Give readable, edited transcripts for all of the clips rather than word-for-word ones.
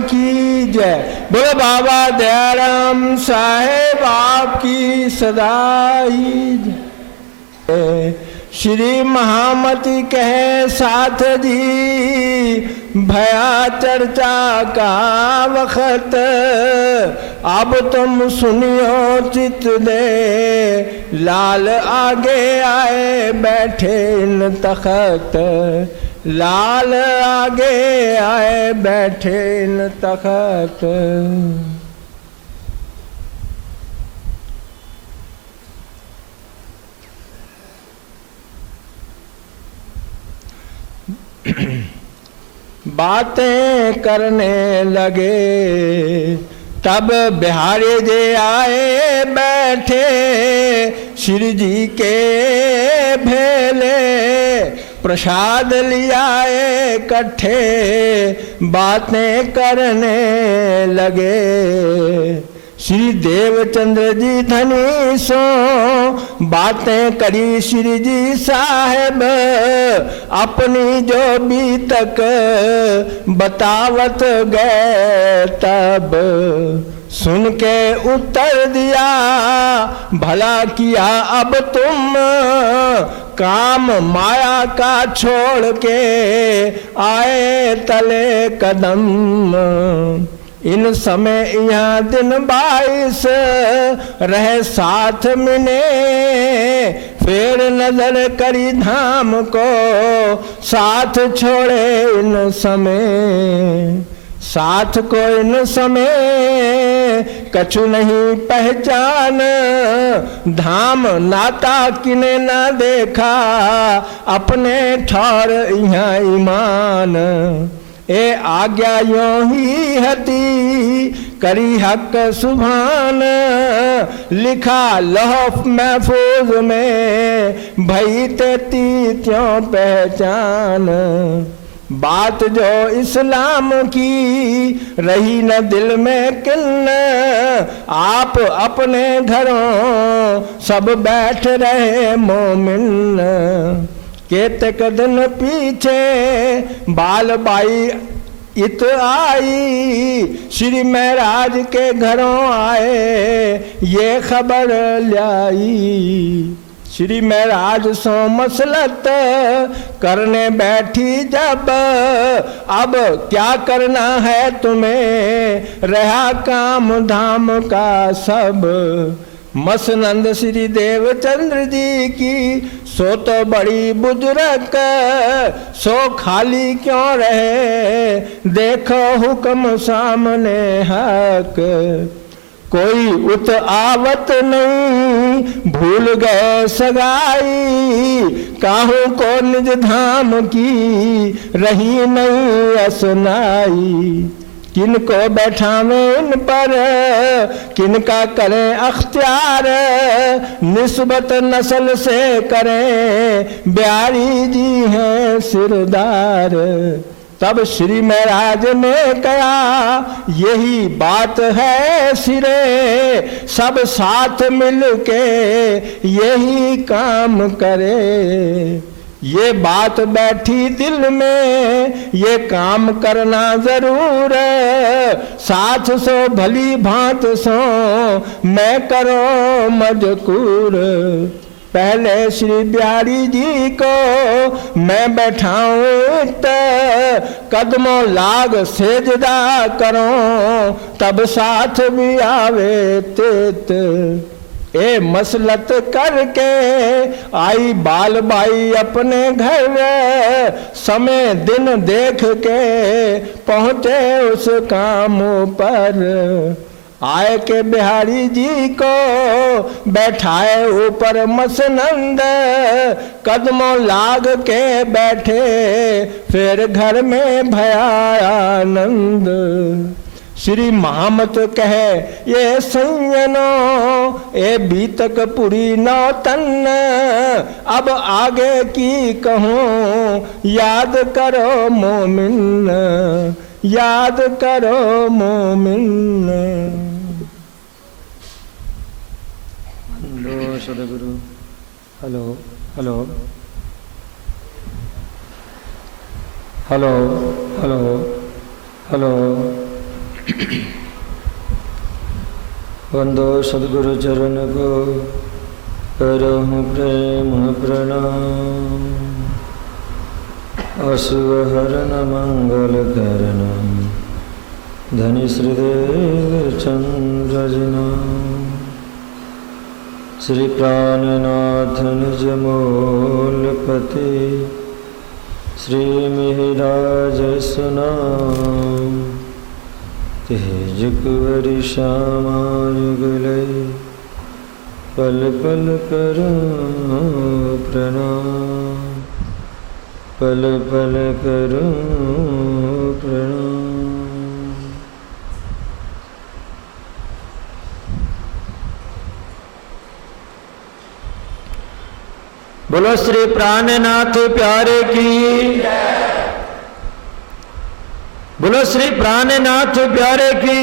की जय। बोलो बाबा दयाराम साहेब आपकी सदाई जय। श्री महामती कहे साथ जी भया चर्चा का वक्त, अब तुम सुनियो चित दे, लाल आगे आए बैठे इन तख्त, लाल आगे आए बैठे इन तख्त। बातें करने लगे तब बिहारी जी आए बैठे, श्री जी के भेले प्रसाद लिया इकट्ठे, बातें करने लगे। श्री देवचंद्र जी धनी सो बातें करी श्री जी साहेब, अपनी जो बीतक बतावत गए तब, सुन के उत्तर दिया भला किया अब तुम, काम माया का छोड़ के आए तले कदम। इन समय यहाँ दिन 22 रहे साथ मिने, फिर नजर करी धाम को साथ छोड़े इन समय, साथ को इन समय कछु नहीं पहचान, धाम नाता किने न देखा अपने ठौर यहाँ ईमान। ए आज्ञा यों ही हती करी हक सुभान, लिखा लौह महफूज में भई तेती त्यों पहचान। बात जो इस्लाम की रही न दिल में किन्न, आप अपने घरों सब बैठ रहे मोमिन। केतक दिन पीछे बाल बाई इत आई, श्री महराज के घरों आए ये खबर लाई। श्री महराज सो मसलत करने बैठी जब, अब क्या करना है तुम्हें रहा काम धाम का सब। मसनंद श्री देवचंद्र जी की सो तो बड़ी बुजुर्ग, सो खाली क्यों रहे देखो हुक्म सामने हक। कोई उत आवत नहीं भूल गए सगाई, काहू को निज धाम की रही नहीं असनाई। किनको बैठावे इन पर किनका करें अख्तियार, निस्बत नस्ल से करें बिहारी जी हैं सिरदार। तब श्री महराज ने कहा यही बात है सिरे, सब साथ मिल के यही काम करे। ये बात बैठी दिल में ये काम करना जरूर, साथ सो भली भांत सो मैं करो मजकूर। पहले श्री बिहारी जी को मैं बैठाऊं कदमों लाग सेजदा करो, तब साथ भी आवे तेत। ए मसलत करके आई बाल बाई अपने घर, समय दिन देख के पहुँचे उस काम पर। आए के बिहारी जी को बैठाए ऊपर मसनंद, कदमों लाग के बैठे फिर घर में भया आनंद। श्री महामत कहे ये संयनो ए बीतक पुरी नौतन, अब आगे की कहूँ याद करो मोमिन, याद करो मोमिन। Hello Sadguru, hello hello hello hello hello वंदो सद्गुरु चरण को करहूँ प्रेम प्रणाम। अशुभ हरण मंगल करण धनि श्रीदेव चंद्र जना। श्री प्राणनाथ निज मूलपति श्री मिहिराज सुनाम। तेज कुंवरि श्यामा युगले पल पल करूं प्रणाम। पल पल करूं प्रणाम। बोलो श्री प्राणनाथ प्यारे की। बोलो श्री प्राणनाथ प्यारे की।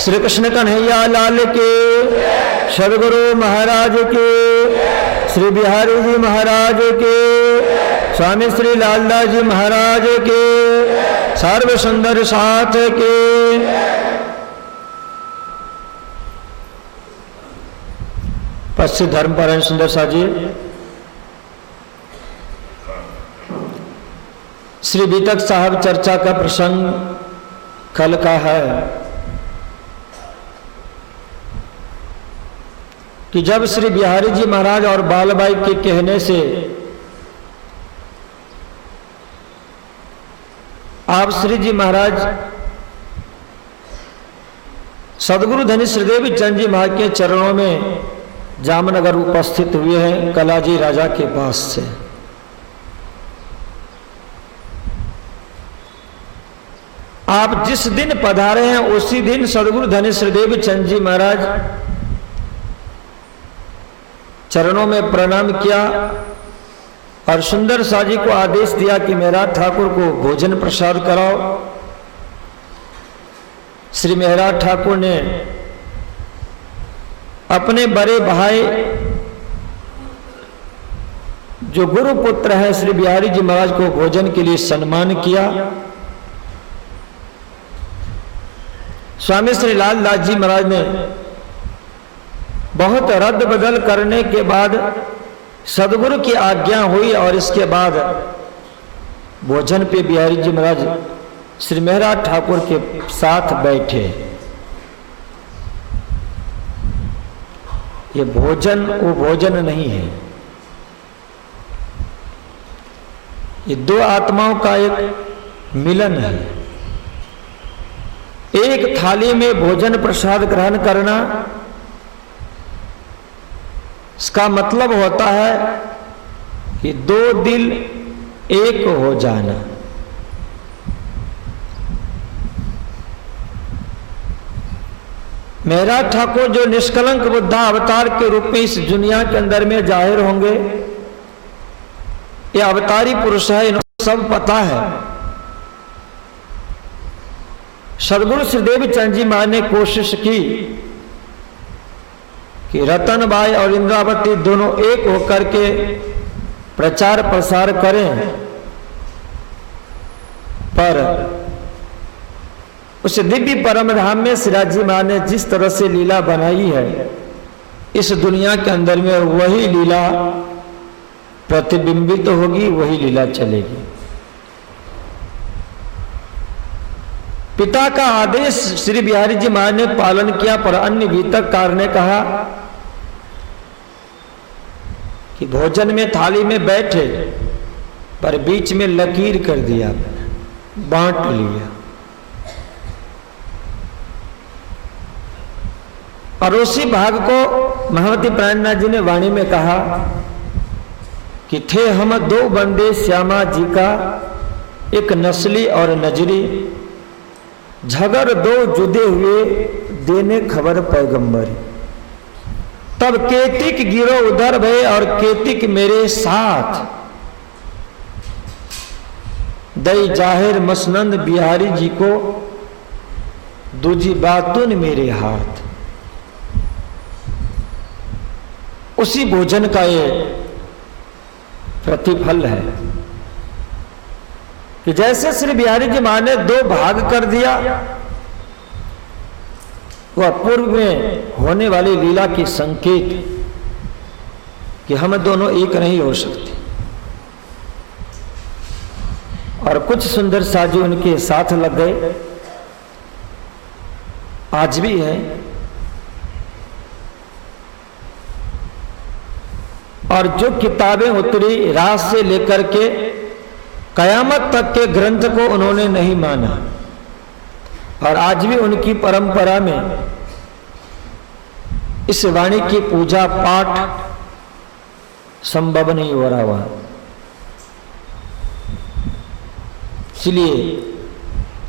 श्री कृष्ण कन्हैया लाल के, सदगुरु महाराज के, श्री बिहारी जी महाराज के, स्वामी श्री लालदास जी महाराज के, सर्व सुंदर साथ के। पश्चिम धर्म पर सुंदर सा जी श्री बीतक साहब चर्चा का प्रसंग कल का है कि जब श्री बिहारी जी महाराज और बालबाई के कहने से आप श्री जी महाराज सदगुरु धनी श्रीदेव चंद जी महाराज के चरणों में जामनगर उपस्थित हुए हैं कलाजी राजा के पास से। आप जिस दिन पधारे हैं उसी दिन सदगुरु धनी श्रीदेव चंद जी महाराज चरणों में प्रणाम किया और सुंदर सा जी को आदेश दिया कि मेहराज ठाकुर को भोजन प्रसाद कराओ। श्री मेहराज ठाकुर ने अपने बड़े भाई जो गुरु पुत्र है श्री बिहारी जी महाराज को भोजन के लिए सम्मान किया। स्वामी श्री लालदास जी महाराज ने बहुत रद्द बदल करने के बाद सदगुरु की आज्ञा हुई और इसके बाद भोजन पे बिहारी जी महाराज श्री मेहराज ठाकुर के साथ बैठे। ये भोजन वो भोजन नहीं है, ये दो आत्माओं का एक मिलन है। एक थाली में भोजन प्रसाद ग्रहण करना इसका मतलब होता है कि दो दिल एक हो जाना। मेहराज ठाकुर जो निष्कलंक बुद्धा अवतार के रूप में इस दुनिया के अंदर में जाहिर होंगे, ये अवतारी पुरुष है, इन्हें सब पता है। सदगुरु श्रीदेव चंद जी महाराज ने कोशिश की कि रतनबाई और इंद्रावती दोनों एक होकर के प्रचार प्रसार करें, पर उस दिव्य परम धाम में श्रीराज जी महाराज ने जिस तरह से लीला बनाई है, इस दुनिया के अंदर में वही लीला प्रतिबिंबित होगी, वही लीला चलेगी। पिता का आदेश श्री बिहारी जी महाराज ने पालन किया, पर अन्य बीतककार ने कहा कि भोजन में थाली में बैठे पर बीच में लकीर कर दिया, बांट लिया। और उसी भाग को महमती प्राणनाथ जी ने वाणी में कहा कि थे हम दो बंदे श्यामा जी का, एक नस्ली और नजरी, झगर दो जुदे हुए देने खबर पैगंबर। तब केतिक गिरो उधर भय और केतिक मेरे साथ, दई जाहिर मसनंद बिहारी जी को दूजी बातुन मेरे हाथ। उसी भोजन का ये प्रतिफल है कि जैसे श्री बिहारी जी महाराज ने दो भाग कर दिया, वह पूर्व में होने वाली लीला की संकेत कि हम दोनों एक नहीं हो सकते। और कुछ सुंदर साजी उनके साथ लग गए, आज भी है। और जो किताबें उतरी रात से लेकर के कयामत तक के ग्रंथ को उन्होंने नहीं माना, और आज भी उनकी परंपरा में इस वाणी की पूजा पाठ संभव नहीं हो रहा हुआ। इसलिए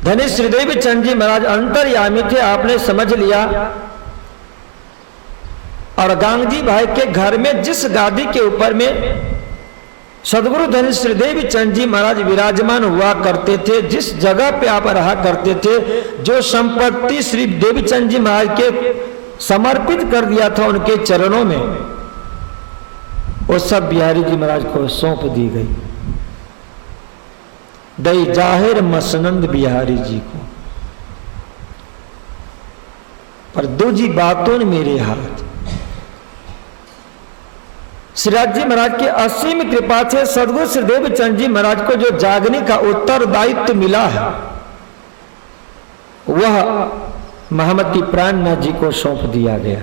धनी श्रीदेव चंद जी महाराज अंतर्यामी थे, आपने समझ लिया। और गांगजी भाई के घर में जिस गादी के ऊपर में सदगुरु धनी श्रीदेव चंद जी महाराज विराजमान हुआ करते थे, जिस जगह पे आप रहा करते थे, जो संपत्ति श्री देवीचंद जी महाराज के समर्पित कर दिया था उनके चरणों में, वो सब बिहारी जी महाराज को सौंप दी गई। दई जाहिर मसनंद बिहारी जी को, पर दूजी बातों ने मेरे हाथ। श्रीराज जी महाराज की असीम कृपा से सदगुरु श्रीदेव चंद जी महाराज को जो जागने का उत्तरदायित्व मिला है, वह महामती प्राणनाथ जी को सौंप दिया गया।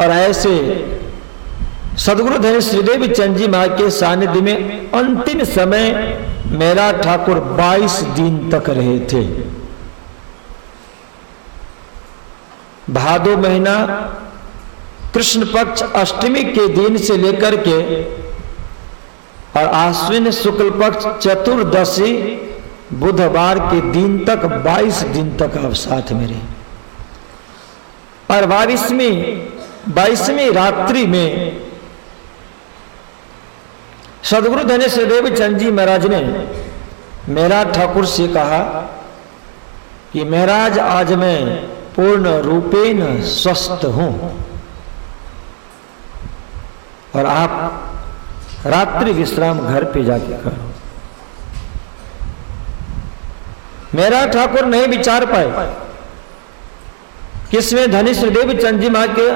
और ऐसे सदगुरु धनी श्रीदेव चंद जी महाराज के सानिध्य में अंतिम समय मेरा ठाकुर 22 दिन तक रहे थे। भादो महीना कृष्ण पक्ष अष्टमी के दिन से लेकर के और आश्विन शुक्ल पक्ष चतुर्दशी बुधवार के दिन तक 22 दिन तक आप साथ में रहे। और 22वीं रात्रि में सदगुरु धनी श्रीदेव चंद जी महाराज ने मेरा ठाकुर से कहा कि महाराज आज मैं पूर्ण रूपेण स्वस्थ हूं और आप रात्रि विश्राम घर पे जाके करो। मेरा ठाकुर नहीं विचार पाए कि इसमें धनी श्रीदेव चंद जी महाराज के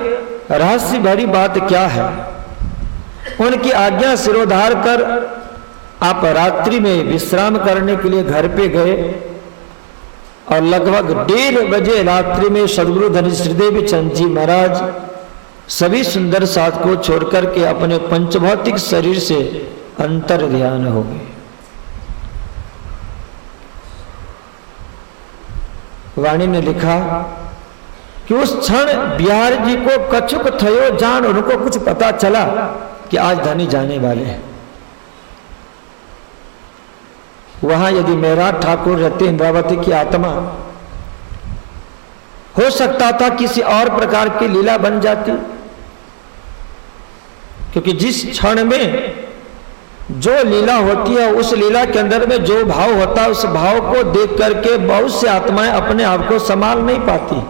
रहस्य भरी बात क्या है। उनकी आज्ञा सिरोधार कर आप रात्रि में विश्राम करने के लिए घर पे गए और लगभग 1:30 बजे रात्रि में सदगुरु धनी श्रीदेव चंद जी महाराज सभी सुंदर साथ को छोड़कर के अपने पंचभौतिक शरीर से अंतर ध्यान हो गए। वाणी ने लिखा कि उस क्षण बिहार जी को कछुक थयो जान, उनको कुछ पता चला कि आज धनी जाने वाले हैं। वहां यदि मेरा ठाकुर रहते इंद्रावती की आत्मा, हो सकता था किसी और प्रकार की लीला बन जाती, क्योंकि जिस क्षण में जो लीला होती है उस लीला के अंदर में जो भाव होता है उस भाव को देख करके बहुत से आत्माएं अपने आप को संभाल नहीं पाती।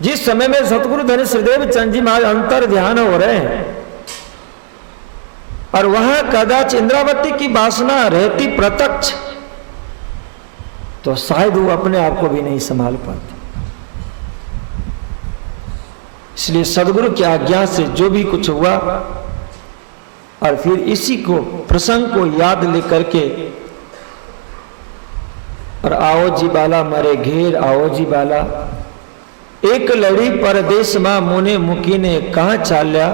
जिस समय में सतगुरु धनी श्रीदेव चंद जी महाराज अंतर ध्यान हो रहे हैं और वहां कदाच इंद्रावती की वासना रहती प्रत्यक्ष, तो शायद वो अपने आप को भी नहीं संभाल पाते। इसलिए सदगुरु की आज्ञा से जो भी कुछ हुआ और फिर इसी को प्रसंग को याद लेकर के और आओ जी बाला मरे घेर, आओ जी बाला एक लड़ी परदेश मां मुने मुकी ने कहां चाल्या,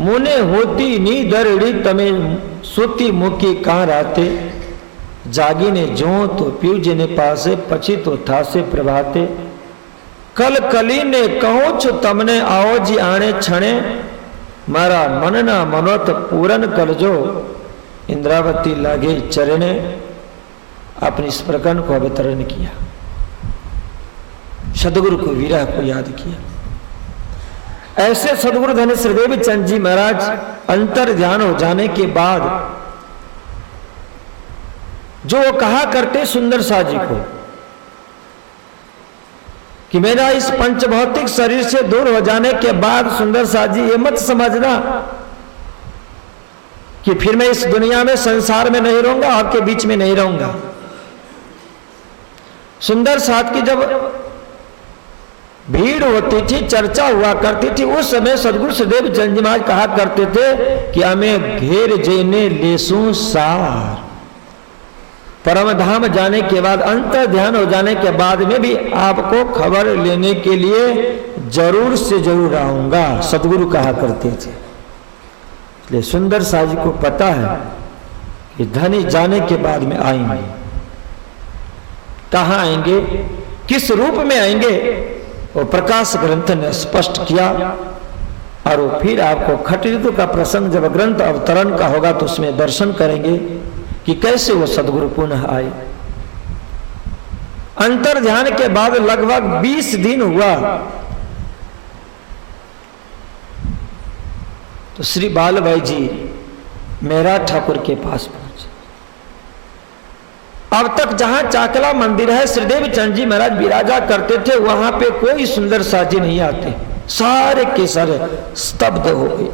मुने होती नी दरड़ी तमे सुती मुकी कहां राते, जागी ने जो तो पीज ने पासे पची तो था से प्रभाते, कल कली ने कहो छु तमने आओ जी आने छणे, मारा मनना मनोत पूरन करजो, इंद्रावती लागे चरणे। अपने इस प्रकरण को अवतरण किया, सदगुरु को विरह को याद किया। ऐसे सदगुरु धनी श्रीदेव चंद जी महाराज अंतर ध्यान हो जाने के बाद जो वो कहा करते सुंदर साजी को कि मेरा इस पंचभौतिक शरीर से दूर हो जाने के बाद सुंदर साजी ये मत समझना कि फिर मैं इस दुनिया में संसार में नहीं रहूंगा, आपके बीच में नहीं रहूंगा। सुंदर साथ की जब भीड़ होती थी, चर्चा हुआ करती थी, उस समय सदगुरु सुखदेव चंद जी महाराज कहा करते थे कि हमें घेर जेने लेसू सार। परम धाम जाने के बाद, अंतर ध्यान हो जाने के बाद में भी आपको खबर लेने के लिए जरूर से जरूर आऊंगा, सदगुरु कहा करते थे। इसलिए सुंदर साथ जी को पता है कि धनी जाने के बाद में आएंगे। कहाँ आएंगे, किस रूप में आएंगे, वो प्रकाश ग्रंथ ने स्पष्ट किया। और वो फिर आपको खट ऋतु का प्रसंग जब ग्रंथ अवतरण का होगा तो उसमें दर्शन करेंगे कि कैसे वो सदगुरु पुनः आए। अंतर ध्यान के बाद लगभग 20 दिन हुआ तो श्री बाल भाई जी मेरा ठाकुर के पास पहुंचे। अब तक जहां चाकला मंदिर है, श्रीदेव चंद जी महाराज विराजा करते थे, वहां पे कोई सुंदर साजी नहीं आते, सारे के सारे स्तब्ध हो गए।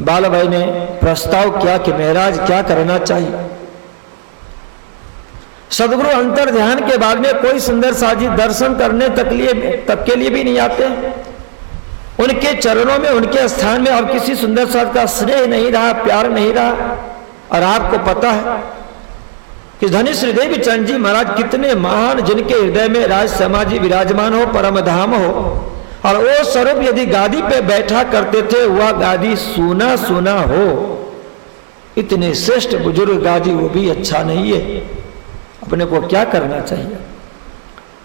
बाल भाई ने प्रस्ताव किया कि महाराज क्या करना चाहिए। सदगुरु अंतर ध्यान के बाद में कोई सुंदर साजी दर्शन करने तक के लिए भी नहीं आते। उनके चरणों में, उनके स्थान में अब किसी सुंदर साज का स्नेह नहीं रहा, प्यार नहीं रहा। और आपको पता है कि धनी श्रीदेव चंद जी महाराज कितने महान, जिनके हृदय में राज समाजी विराजमान हो, परम धाम हो, और वो स्वरूप यदि गादी पे बैठा करते थे, वह गादी सूना सूना हो। इतने श्रेष्ठ बुजुर्ग गादी, वो भी अच्छा नहीं है। अपने को क्या करना चाहिए,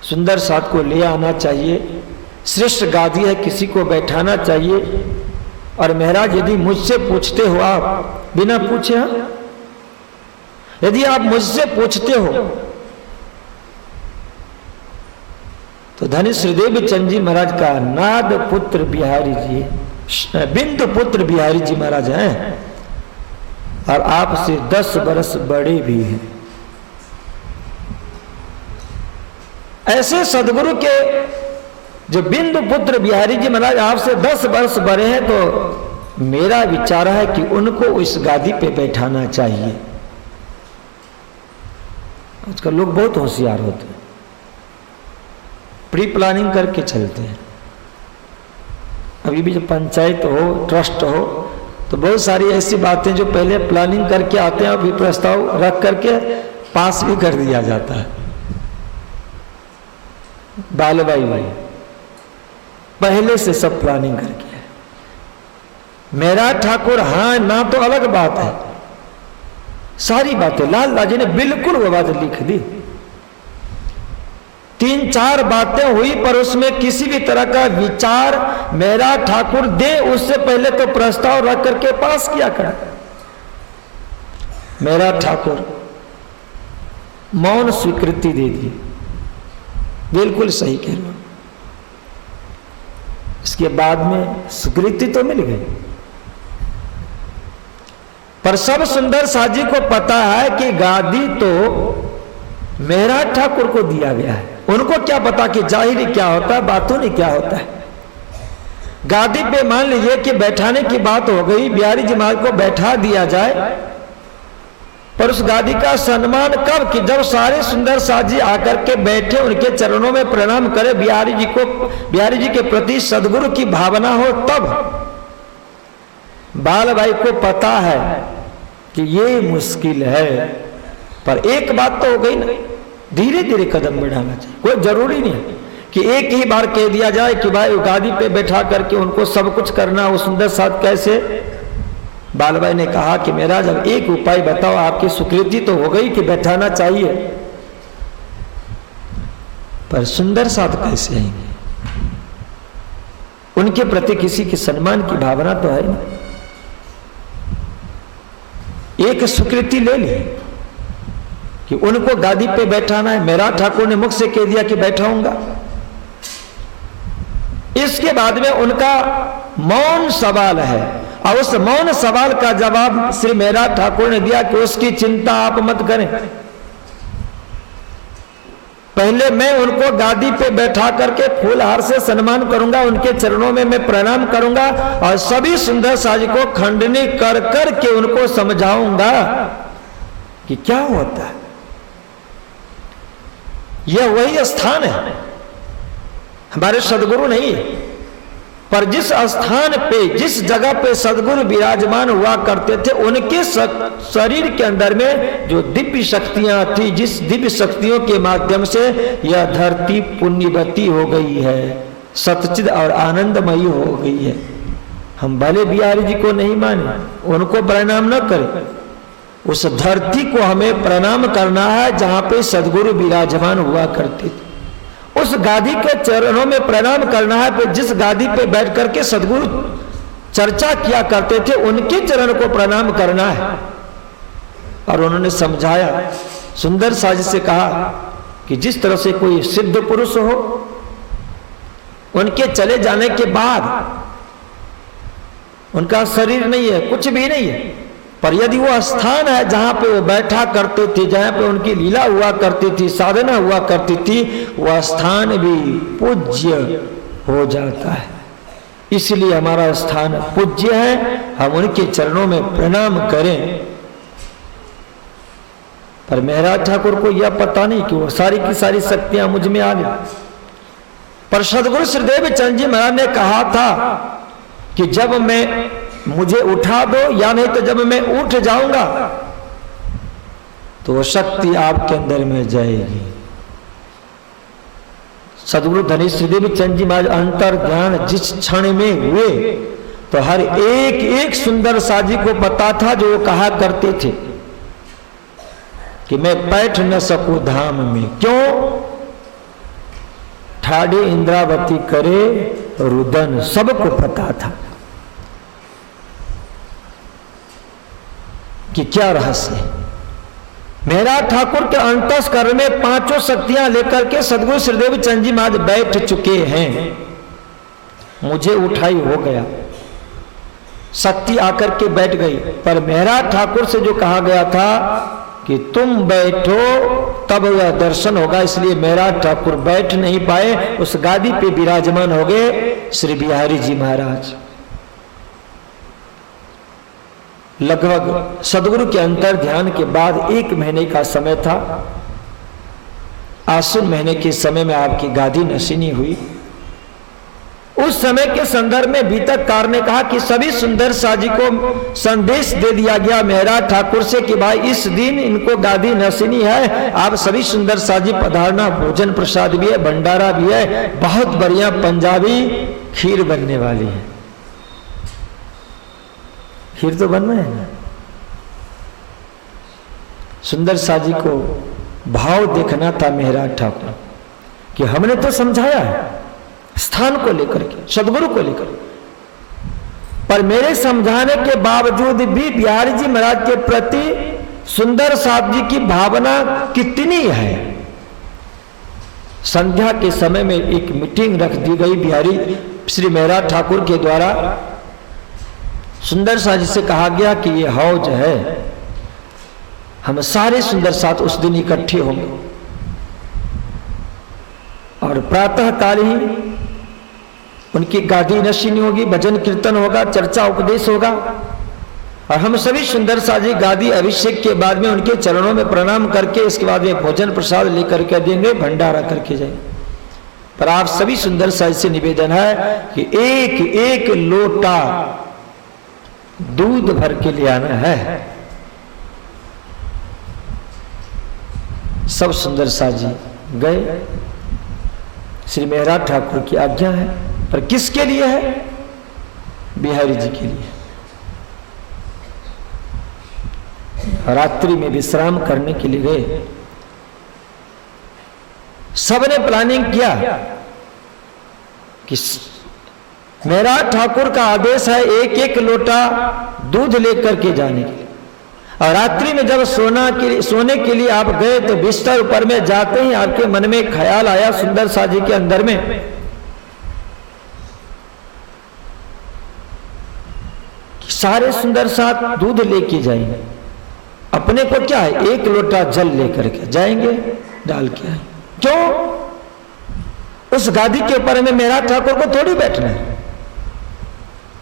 सुंदर साथ को ले आना चाहिए, श्रेष्ठ गादी है, किसी को बैठाना चाहिए। और महाराज यदि मुझसे पूछते हो, आप बिना पूछे, यदि आप मुझसे पूछते हो तो धनी श्रीदेव चंद जी महाराज का नाद पुत्र बिहारी जी, बिंदु पुत्र बिहारी जी महाराज हैं, और आपसे 10 वर्ष बड़े भी हैं। ऐसे सदगुरु के जो बिंदु पुत्र बिहारी जी महाराज आपसे 10 वर्ष बड़े हैं, तो मेरा विचार है कि उनको इस गादी पे बैठाना चाहिए। आजकल लोग बहुत होशियार होते हैं, प्री प्लानिंग करके चलते हैं। अभी भी जब पंचायत हो, ट्रस्ट हो, तो बहुत सारी ऐसी बातें जो पहले प्लानिंग करके आते हैं, अभी प्रस्ताव रख करके पास भी कर दिया जाता है। बालबाई भाई पहले से सब प्लानिंग करके है। मेरा ठाकुर हाँ ना तो अलग बात है, सारी बातें लाल लाजी ने बिल्कुल वो बात लिख दी। 3-4 बातें हुई, पर उसमें किसी भी तरह का विचार मेरा ठाकुर दे उससे पहले तो प्रस्ताव रख करके पास किया कर। मेरा ठाकुर मौन स्वीकृति दे दी, बिल्कुल सही कह रहा हूं। इसके बाद में स्वीकृति तो मिल गई, पर सब सुंदर साजी को पता है कि गादी तो मेरा ठाकुर को दिया गया है। उनको क्या पता कि जाहिर क्या होता है, बातों नहीं क्या होता है। गादी पे मान लीजिए कि बैठाने की बात हो गई, बिहारी जी महाराज को बैठा दिया जाए, पर उस गादी का सम्मान कब, कि जब सारे सुंदर साजी आकर के बैठे, उनके चरणों में प्रणाम करे, बिहारी जी के प्रति सदगुरु की भावना हो, तब। बाल भाई को पता है कि ये मुश्किल है, पर एक बात तो हो गई ना, धीरे धीरे कदम बढ़ाना चाहिए। कोई जरूरी नहीं कि एक ही बार कह दिया जाए कि भाई गादी पे बैठा करके उनको सब कुछ करना, वो सुंदर साथ कैसे। बाल भाई ने कहा कि मेरा जब एक उपाय बताओ, आपकी स्वीकृति तो हो गई कि बैठाना चाहिए, पर सुंदर साथ कैसे आएंगे, उनके प्रति किसी के सम्मान की भावना तो है ना। एक स्वीकृति ले ली कि उनको गादी पे बैठाना है, मेरा ठाकुर ने मुख से कह दिया कि बैठाऊंगा। इसके बाद में उनका मौन सवाल है, और उस मौन सवाल का जवाब श्री मेरा ठाकुर ने दिया कि उसकी चिंता आप मत करें, पहले मैं उनको गादी पे बैठा करके फूल हार से सम्मान करूंगा, उनके चरणों में मैं प्रणाम करूंगा, और सभी सुंदर साज को खंडनी कर कर के उनको समझाऊंगा कि क्या होता है। यह वही स्थान है, हमारे सदगुरु नहीं है। पर जिस स्थान पे, जिस जगह पे सदगुरु विराजमान हुआ करते थे, उनके शरीर के अंदर में जो दिव्य शक्तियां थी, जिस दिव्य शक्तियों के माध्यम से यह धरती पुण्यवती हो गई है, सतचिद और आनंदमयी हो गई है। हम भले बिहारी जी को नहीं माने, उनको प्रणाम न करें, उस धरती को हमें प्रणाम करना है जहां पे सदगुरु विराजमान हुआ करते थे। उस गादी के चरणों में प्रणाम करना है, फिर जिस गादी पे बैठ करके सदगुरु चर्चा किया करते थे, उनके चरण को प्रणाम करना है। और उन्होंने समझाया, सुंदर साजी से कहा कि जिस तरह से कोई सिद्ध पुरुष हो, उनके चले जाने के बाद उनका शरीर नहीं है, कुछ भी नहीं है, पर यदि वो स्थान है जहां पे वो बैठा करते थे, जहां पे उनकी लीला हुआ करती थी, साधना हुआ करती थी, वह स्थान भी पूज्य हो जाता है। इसलिए हमारा स्थान पूज्य है, हम उनके चरणों में प्रणाम करें। पर महाराज ठाकुर को यह पता नहीं कि वो सारी की सारी शक्तियां मुझ में आ गई। पर सदगुरु श्रीदेव चंद जी महाराज ने कहा था कि जब मैं, मुझे उठा दो, या नहीं तो जब मैं उठ जाऊंगा तो वो शक्ति आपके अंदर में जाएगी। सदगुरु धनी श्रीदेव चंद जी महाराज अंतर ध्यान जिस क्षण में हुए, तो हर एक एक सुंदर साजी को पता था, जो वो कहा करते थे कि मैं बैठ न सकूं धाम में। क्यों? ठाड़ी इंद्रावती करे रुदन, सबको पता था कि क्या रहस्य है। मेरा ठाकुर के अंतस्कर में पांचों शक्तियां लेकर के सदगुरु श्रीदेव चंद जी महाराज बैठ चुके हैं। मुझे उठाई हो गया, शक्ति आकर के बैठ गई। पर मेरा ठाकुर से जो कहा गया था कि तुम बैठो तब वह दर्शन होगा, इसलिए मेरा ठाकुर बैठ नहीं पाए, उस गादी पे विराजमान हो गए श्री बिहारी जी महाराज। लगभग सदगुरु के अंतर ध्यान के बाद 1 महीने का समय था। आश्विन महीने के समय में आपकी गादी नशीनी हुई। उस समय के संदर्भ में भीतरकार ने कहा कि सभी सुंदर साजी को संदेश दे दिया गया महाराज ठाकुर से कि भाई इस दिन इनको गादी नशीनी है, आप सभी सुंदर साजी पधारना, भोजन प्रसाद भी है, भंडारा भी है, बहुत बढ़िया पंजाबी खीर बनने वाली है। खीर तो बनना है ना। सुंदर साजी को भाव देखना था महाराज ठाकुर कि हमने तो समझाया है स्थान को लेकर के, सदगुरु को लेकर, पर मेरे समझाने के बावजूद भी बिहारी जी महाराज के प्रति सुंदर साहब जी की भावना कितनी है। संध्या के समय में एक मीटिंग रख दी गई बिहारी श्री महाराज ठाकुर के द्वारा। सुंदर साहब जी से कहा गया कि ये हौज है, हम सारे सुंदर साथ उस दिन इकट्ठे होंगे और प्रातः काल ही उनकी गादी नशीनी होगी, भजन कीर्तन होगा, चर्चा उपदेश होगा और हम सभी सुंदर साजी गादी अभिषेक के बाद में उनके चरणों में प्रणाम करके इसके बाद में भोजन प्रसाद लेकर के देंगे, भंडारा करके जाएंगे। पर आप सभी सुंदर साजी से निवेदन है कि एक एक लोटा दूध भर के ले आना है। सब सुंदर साजी गए, श्री महाराज ठाकुर की आज्ञा है, पर किसके लिए है? बिहारी जी के लिए। रात्रि में विश्राम करने के लिए गए। सबने प्लानिंग किया कि महाराज ठाकुर का आदेश है एक एक लोटा दूध लेकर के जाने के लिए। और रात्रि में जब सोने के लिए आप गए तो बिस्तर ऊपर में जाते ही आपके मन में ख्याल आया सुंदर साजी के अंदर में कि सारे सुंदर साथ दूध लेके जाएंगे, अपने को क्या है एक लोटा जल लेकर के जाएंगे, डाल के आए। क्यों? उस गादी के ऊपर में मेरा ठाकुर को थोड़ी बैठना है,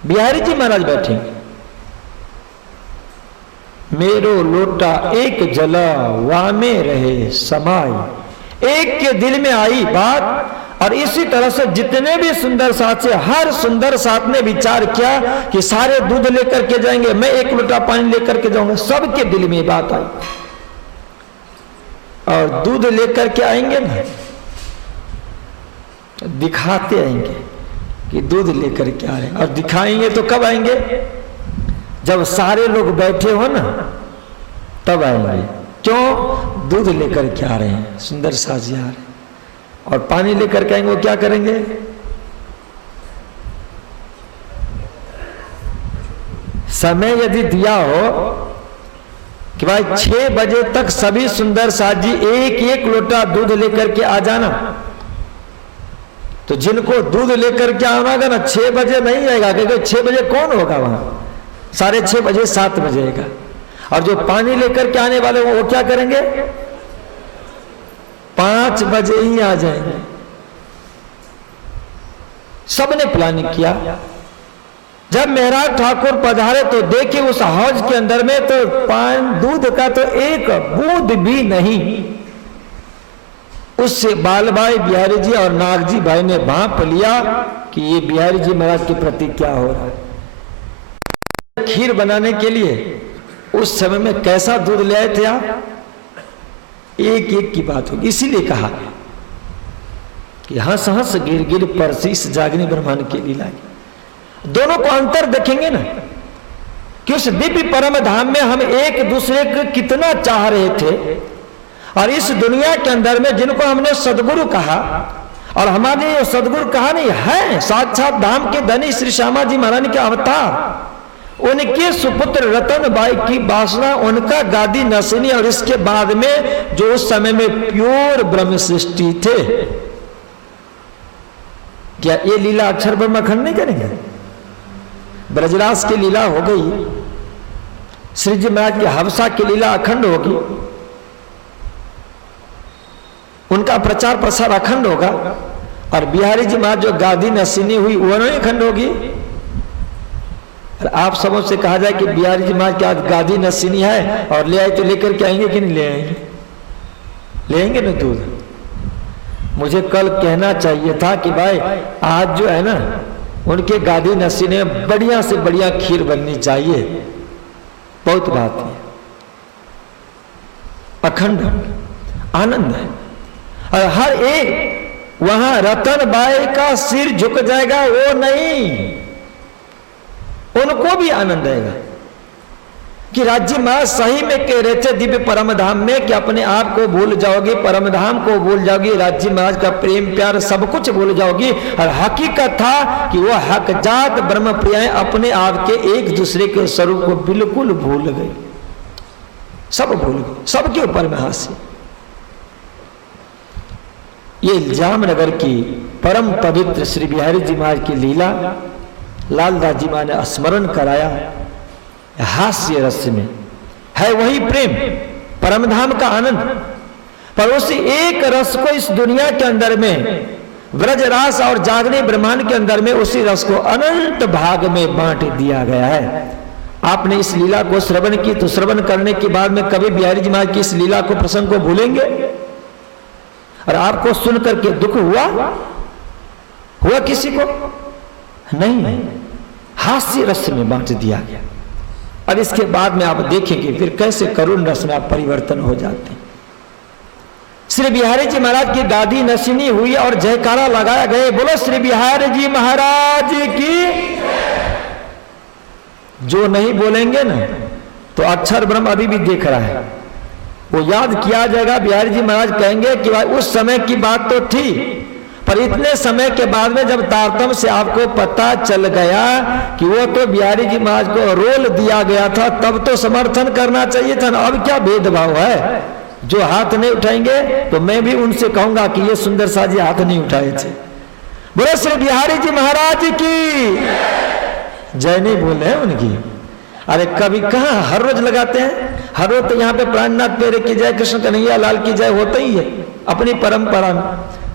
बिहारी जी महाराज बैठेंगे। मेरो लोटा एक जला वामे रहे समाई, एक के दिल में आई बात, और इसी तरह से जितने भी सुंदर साथ से हर सुंदर साथ ने विचार किया कि सारे दूध लेकर के जाएंगे, मैं एक लोटा पानी लेकर के जाऊंगा। सबके दिल में बात आई, और दूध लेकर के आएंगे ना, दिखाते आएंगे कि दूध लेकर के आ रहे हैं। और दिखाएंगे तो कब आएंगे? जब सारे लोग बैठे हो ना, तब आएंगे। क्यों? दूध लेकर के आ रहे हैं, सुंदर साजी आ रहे हैं। और पानी लेकर के आएंगे, वो क्या करेंगे? समय यदि दिया हो कि भाई 6 बजे तक सभी सुंदर साजी एक एक लोटा दूध लेकर के आ जाना, तो जिनको दूध लेकर के आना होगा ना, 6 बजे नहीं आएगा, क्योंकि 6 बजे कौन होगा वहां? 6:30 बजे 7 बजेगा। और जो पानी लेकर के आने वाले वो क्या करेंगे? 5 बजे ही आ जाएंगे। सबने प्लानिंग किया। जब मेहराज ठाकुर पधारे तो देखे उस हौज के अंदर में तो दूध का तो एक बूंद भी नहीं। उससे बाल भाई बिहारी जी और नागजी भाई ने भांप लिया कि ये बिहारी जी महाराज के प्रति क्या हो रहा है। खीर बनाने के लिए उस समय में कैसा दूध ले आए थे आप? एक एक की बात होगी। इसीलिए कहा कि हंस हंस गिर गिर परसीस जागनी ब्रह्मांड की लीला। दोनों को अंतर देखेंगे ना कि उस दिव्य परम धाम में हम एक दूसरे को कितना चाह रहे थे, और इस दुनिया के अंदर में जिनको हमने सदगुरु कहा, और हमारे ये सदगुरु कहा नहीं है, साक्षात धाम के धनी श्री श्यामा जी महाराज के अवतार, उनके सुपुत्र रतन बाई की वासना, उनका गादी नसीनी, और इसके बाद में जो उस समय में प्योर ब्रह्म सृष्टि थे। क्या ये लीला अक्षर ब्रह्म अखंड नहीं करेंगे? ब्रजराज की लीला हो गई, श्री जी महाराज की हवसा की लीला अखंड होगी, उनका प्रचार प्रसार अखंड होगा, और बिहारी जी महाराज जो गादी नसीनी हुई वो नहीं अखंड होगी। और आप सबों से कहा जाए कि बिहारी जी महाराज क्या गादी नसीनी है और ले आए तो लेकर के आएंगे कि नहीं ले आएंगे? ले आएंगे ना दूध। मुझे कल कहना चाहिए था कि भाई आज जो है ना उनके गादी नसीने बढ़िया से बढ़िया खीर बननी चाहिए, बहुत बात है, अखंड आनंद है। और हर एक वहां रतन बाई का सिर झुक जाएगा, वो नहीं, उनको भी आनंद आएगा कि राज्य मां सही में कह रहे थे दिव्य परम धाम में कि अपने आप को भूल जाओगी, परम धाम को भूल जाओगी, राज्य महाराज का प्रेम प्यार सब कुछ भूल जाओगी। और हकीकत था कि वो हकजात ब्रह्म प्रियाएं अपने आप के एक दूसरे के स्वरूप को बिल्कुल भूल गए, सब भूल गए, सबके ऊपर में हास्य। ये जामनगर की परम पवित्र श्री बिहारी जी महाराज की लीला लालदास जी महाराज ने स्मरण कराया। हास्य रस में है वही प्रेम, परमधाम का आनंद, पर उसी एक रस को इस दुनिया के अंदर में व्रजरास और जागने ब्रह्मांड के अंदर में उसी रस को अनंत भाग में बांट दिया गया है। आपने इस लीला को श्रवण की तो श्रवण करने के बाद में कभी बिहारी जी महाराज की इस लीला को प्रसंग को भूलेंगे? और आपको सुन करके दुख हुआ किसी को? नहीं, हास्य रस में बांट दिया गया। और इसके बाद में आप देखेंगे फिर कैसे करुण रस में आप परिवर्तन हो जाते हैं। श्री बिहारी जी महाराज की गादी नसीनी हुई और जयकारा लगाया गए, बोलो श्री बिहारी जी महाराज की। जो नहीं बोलेंगे ना तो अक्षर ब्रह्म अभी भी देख रहा है, वो याद किया जाएगा। बिहारी जी महाराज कहेंगे कि भाई उस समय की बात तो थी, पर इतने समय के बाद में जब तारतम्य से आपको पता चल गया कि वो तो बिहारी जी महाराज को रोल दिया गया था, तब तो समर्थन करना चाहिए था ना। अब क्या भेदभाव है? जो हाथ नहीं उठाएंगे तो मैं भी उनसे कहूंगा कि ये सुंदर साजी हाथ नहीं उठाए थे। बोले श्री बिहारी जी महाराज की जय नहीं बोले हैं उनकी। अरे कभी कहाँ हर रोज लगाते हैं? हर रोज तो यहाँ पे प्राणनाथ पेरे की जय, कृष्ण कन्हैया लाल की जय होता ही है अपनी परंपरा में।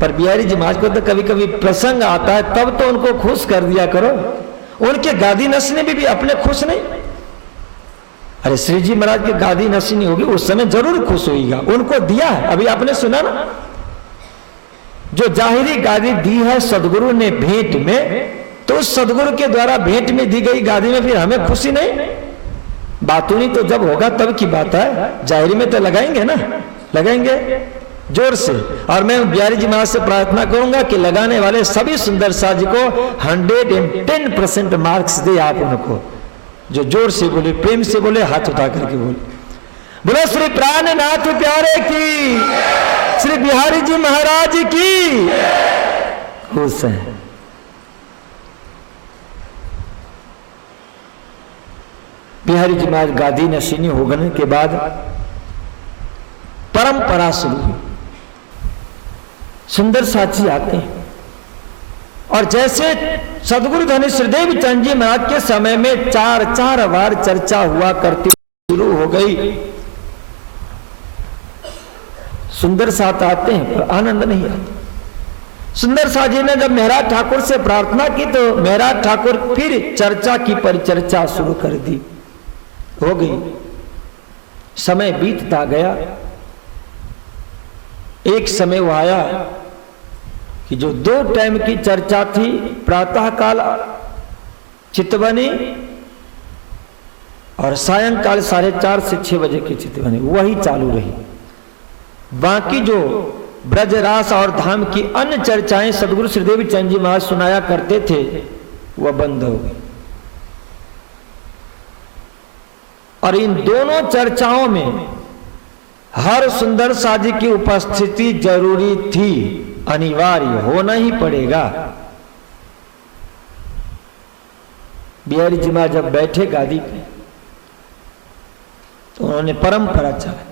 पर बिहारी जी महाराज को तो कभी कभी प्रसंग आता है तब तो उनको खुश कर दिया करो। उनके गादी नसने भी अपने खुश नहीं। अरे श्री जी महाराज की गादी नसीनी होगी उस समय जरूर खुश होगा, उनको दिया है। अभी आपने सुना ना जो जाहिरी गादी दी है सदगुरु ने भेंट में, तो उस सदगुरु के द्वारा भेंट में दी गई गादी में फिर हमें खुशी नहीं? बातूनी तो जब होगा तब की बात है, जाहिरी में तो लगाएंगे ना, लगाएंगे जोर से। और मैं बिहारी जी महाराज से प्रार्थना करूंगा कि लगाने वाले सभी सुंदर साज को 110% मार्क्स दे आप उनको, जो जोर से बोले, प्रेम से बोले, हाथ उठा करके बोले। बोलो श्री प्राणनाथ प्यारे की, श्री बिहारी जी महाराज की। खुश हैं। बिहारी जी महाराज गादी नशीनी होने के बाद परंपरा शुरू हुई। सुंदर साची आते हैं और जैसे सदगुरु धनी श्रीदेव चंद जी महाराज के समय में 4 बार चर्चा हुआ करती शुरू हो गई। सुंदर साथ आते हैं पर आनंद नहीं आता। सुंदर साथ जी ने जब मेहराज ठाकुर से प्रार्थना की तो मेहराज ठाकुर फिर चर्चा की परिचर्चा शुरू कर दी, हो गई। समय बीतता गया। एक समय वो आया कि जो 2 टाइम की चर्चा थी, प्रातः काल चितवनी और सायंकाल 4:30 से 6 बजे की चितवनी, वही चालू रही। बाकी जो ब्रजरास और धाम की अन्य चर्चाएं सदगुरु श्रीदेव चंद जी महाराज सुनाया करते थे, वह बंद हो गई। और इन दोनों चर्चाओं में हर सुंदर साजी की उपस्थिति जरूरी थी, अनिवार्य होना ही पड़ेगा। बिहारी जी महाराज जब बैठे गादी पे तो उन्होंने परंपरा चलाई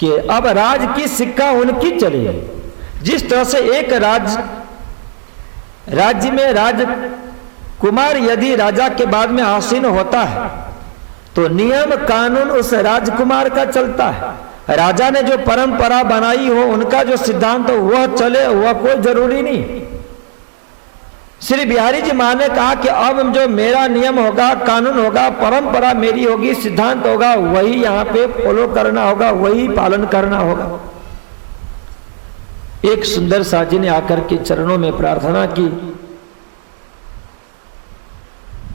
कि अब राज की सिक्का उनकी चली। जिस तरह से एक राज्य में राजकुमार यदि राजा के बाद में आसीन होता है तो नियम कानून उस राजकुमार का चलता है। राजा ने जो परंपरा बनाई हो, उनका जो सिद्धांत हो वह चले, वह कोई जरूरी नहीं। श्री बिहारी जी महाराज ने कहा कि अब जो मेरा नियम होगा, कानून होगा, परंपरा मेरी होगी, सिद्धांत होगा, वही यहाँ पे फॉलो करना होगा, वही पालन करना होगा। एक सुंदर साजी ने आकर के चरणों में प्रार्थना की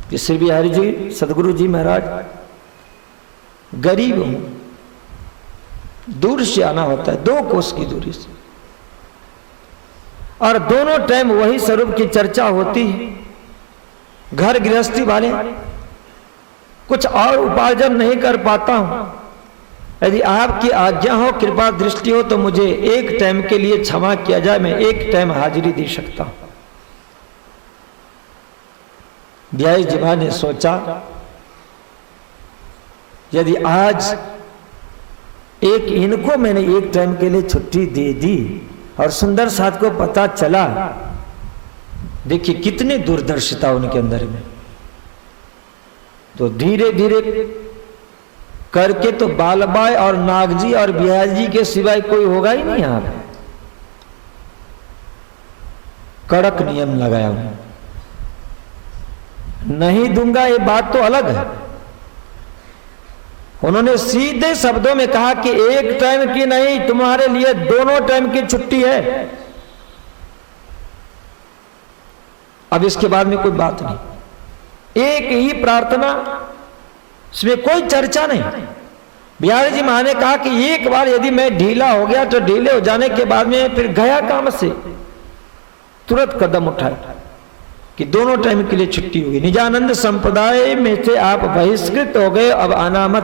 कि श्री बिहारी जी, सदगुरु जी महाराज, गरीब हूं, दूर से आना होता है, 2 कोस की दूरी से, और दोनों टाइम वही स्वरूप की चर्चा होती है। घर गृहस्थी वाले कुछ और उपार्जन नहीं कर पाता हूं। यदि आपकी आज्ञा हो, कृपा दृष्टि हो तो मुझे एक टाइम के लिए क्षमा किया जाए, मैं एक टाइम हाजिरी दे सकता हूं। बिहारी जी महाराज ने सोचा यदि आज एक इनको मैंने एक टाइम के लिए छुट्टी दे दी और सुंदर साथ को पता चला, देखिए कितनी दूरदर्शिता उनके अंदर में, तो धीरे धीरे करके तो बालबाई और नागजी और बिहारी जी के सिवाय कोई होगा ही नहीं। यहां कड़क नियम लगाया उन्होंने, नहीं दूंगा ये बात तो अलग है। उन्होंने सीधे शब्दों में कहा कि एक टाइम की नहीं, तुम्हारे लिए दोनों टाइम की छुट्टी है। अब इसके बाद में कोई बात नहीं, एक ही प्रार्थना, इसमें कोई चर्चा नहीं। बिहारी जी महाराज ने कहा कि एक बार यदि मैं ढीला हो गया तो ढीले हो जाने के बाद में फिर गया काम से तुरंत कदम उठाए कि दोनों टाइम के लिए छुट्टी होगी। निजानंद संप्रदाय में से आप बहिष्कृत हो गए, अब आना मत।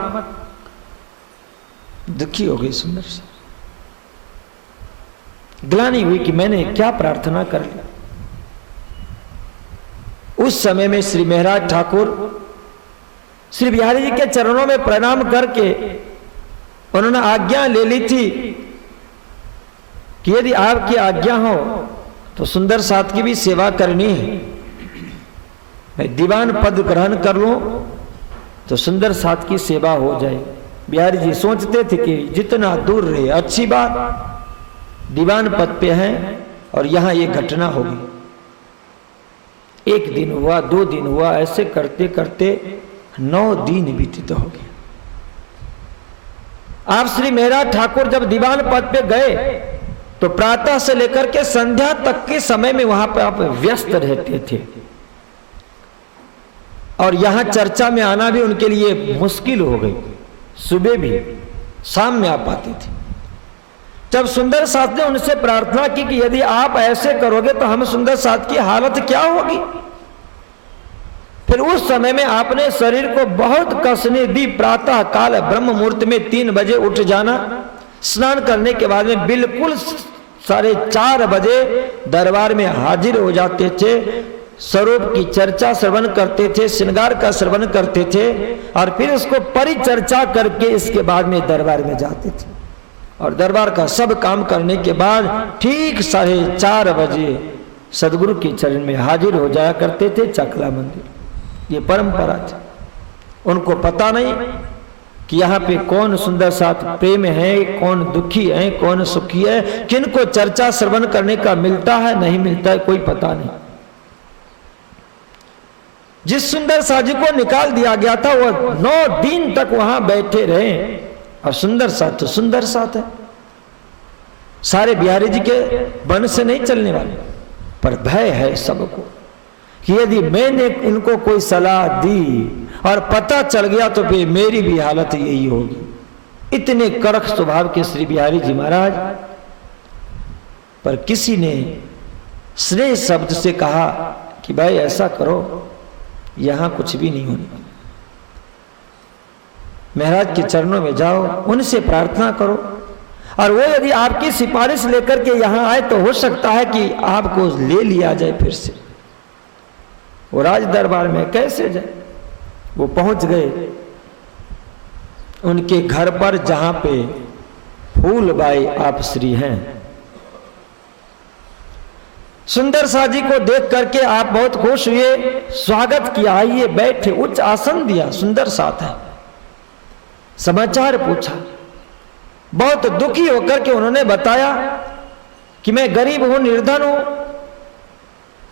दुखी हो गई सुंदर से, ग्लानि हुई कि मैंने क्या प्रार्थना कर ली। उस समय में श्री महराज ठाकुर श्री बिहारी जी के चरणों में प्रणाम करके उन्होंने आज्ञा ले ली थी कि यदि आपकी आज्ञा हो तो सुंदर साथ की भी सेवा करनी है, मैं दीवान पद ग्रहण कर लूं तो सुंदर साथ की सेवा हो जाए। बिहारी जी सोचते थे कि जितना दूर रहे अच्छी बात, दीवान पद पे हैं और यहां ये घटना होगी। एक दिन हुआ, 2 दिन हुआ, ऐसे करते करते 9 दिन व्यतीत हो गए। आप श्री मेहराज ठाकुर जब दीवान पद पे गए तो प्रातः से लेकर के संध्या तक के समय में वहां पर आप व्यस्त रहते थे और यहां चर्चा में आना भी उनके लिए मुश्किल हो गई। सुबह भी शाम में आ पाते थे। जब सुंदर साथ ने उनसे प्रार्थना की कि यदि आप ऐसे करोगे तो हम सुंदर साथ की हालत क्या होगी, फिर उस समय में आपने शरीर को बहुत कसने दी। प्रातः काल ब्रह्म मुहूर्त में 3 बजे उठ जाना, स्नान करने के बाद में बिल्कुल 4:30 बजे दरबार में हाजिर हो जाते थे। स्वरूप की चर्चा श्रवण करते थे, श्रृंगार का श्रवण करते थे और फिर उसको परिचर्चा करके इसके बाद में दरबार में जाते थे और दरबार का सब काम करने के बाद ठीक 4:30 बजे सदगुरु के चरण में हाजिर हो जाया करते थे चकला मंदिर। ये परंपरा थी। उनको पता नहीं कि यहाँ पे कौन सुंदर साथ प्रेम है, कौन दुखी है, कौन सुखी है, किनको चर्चा श्रवण करने का मिलता है नहीं मिलता है कोई पता नहीं। जिस सुंदर साथ जी को निकाल दिया गया था वो 9 दिन तक वहां बैठे रहे और सुंदर साथ तो सुंदर साथ है, सारे बिहारी जी के वन से नहीं चलने वाले, पर भय है सबको कि यदि मैंने इनको कोई सलाह दी और पता चल गया तो फिर मेरी भी हालत यही होगी। इतने कड़क स्वभाव के श्री बिहारी जी महाराज, पर किसी ने स्नेह शब्द से कहा कि भाई ऐसा करो, यहां कुछ भी नहीं होने वाला, महाराज के चरणों में जाओ, उनसे प्रार्थना करो और वो यदि आपकी सिफारिश लेकर के यहां आए तो हो सकता है कि आपको ले लिया जाए फिर से। वो राज दरबार में कैसे जाए? वो पहुंच गए उनके घर पर जहां पे फूलबाई आप श्री हैं। सुंदर साथ जी को देख करके आप बहुत खुश हुए, स्वागत किया, आइए बैठे, उच्च आसन दिया। सुंदर साथ है, समाचार पूछा, बहुत दुखी होकर के उन्होंने बताया कि मैं गरीब हूं, निर्धन हूं,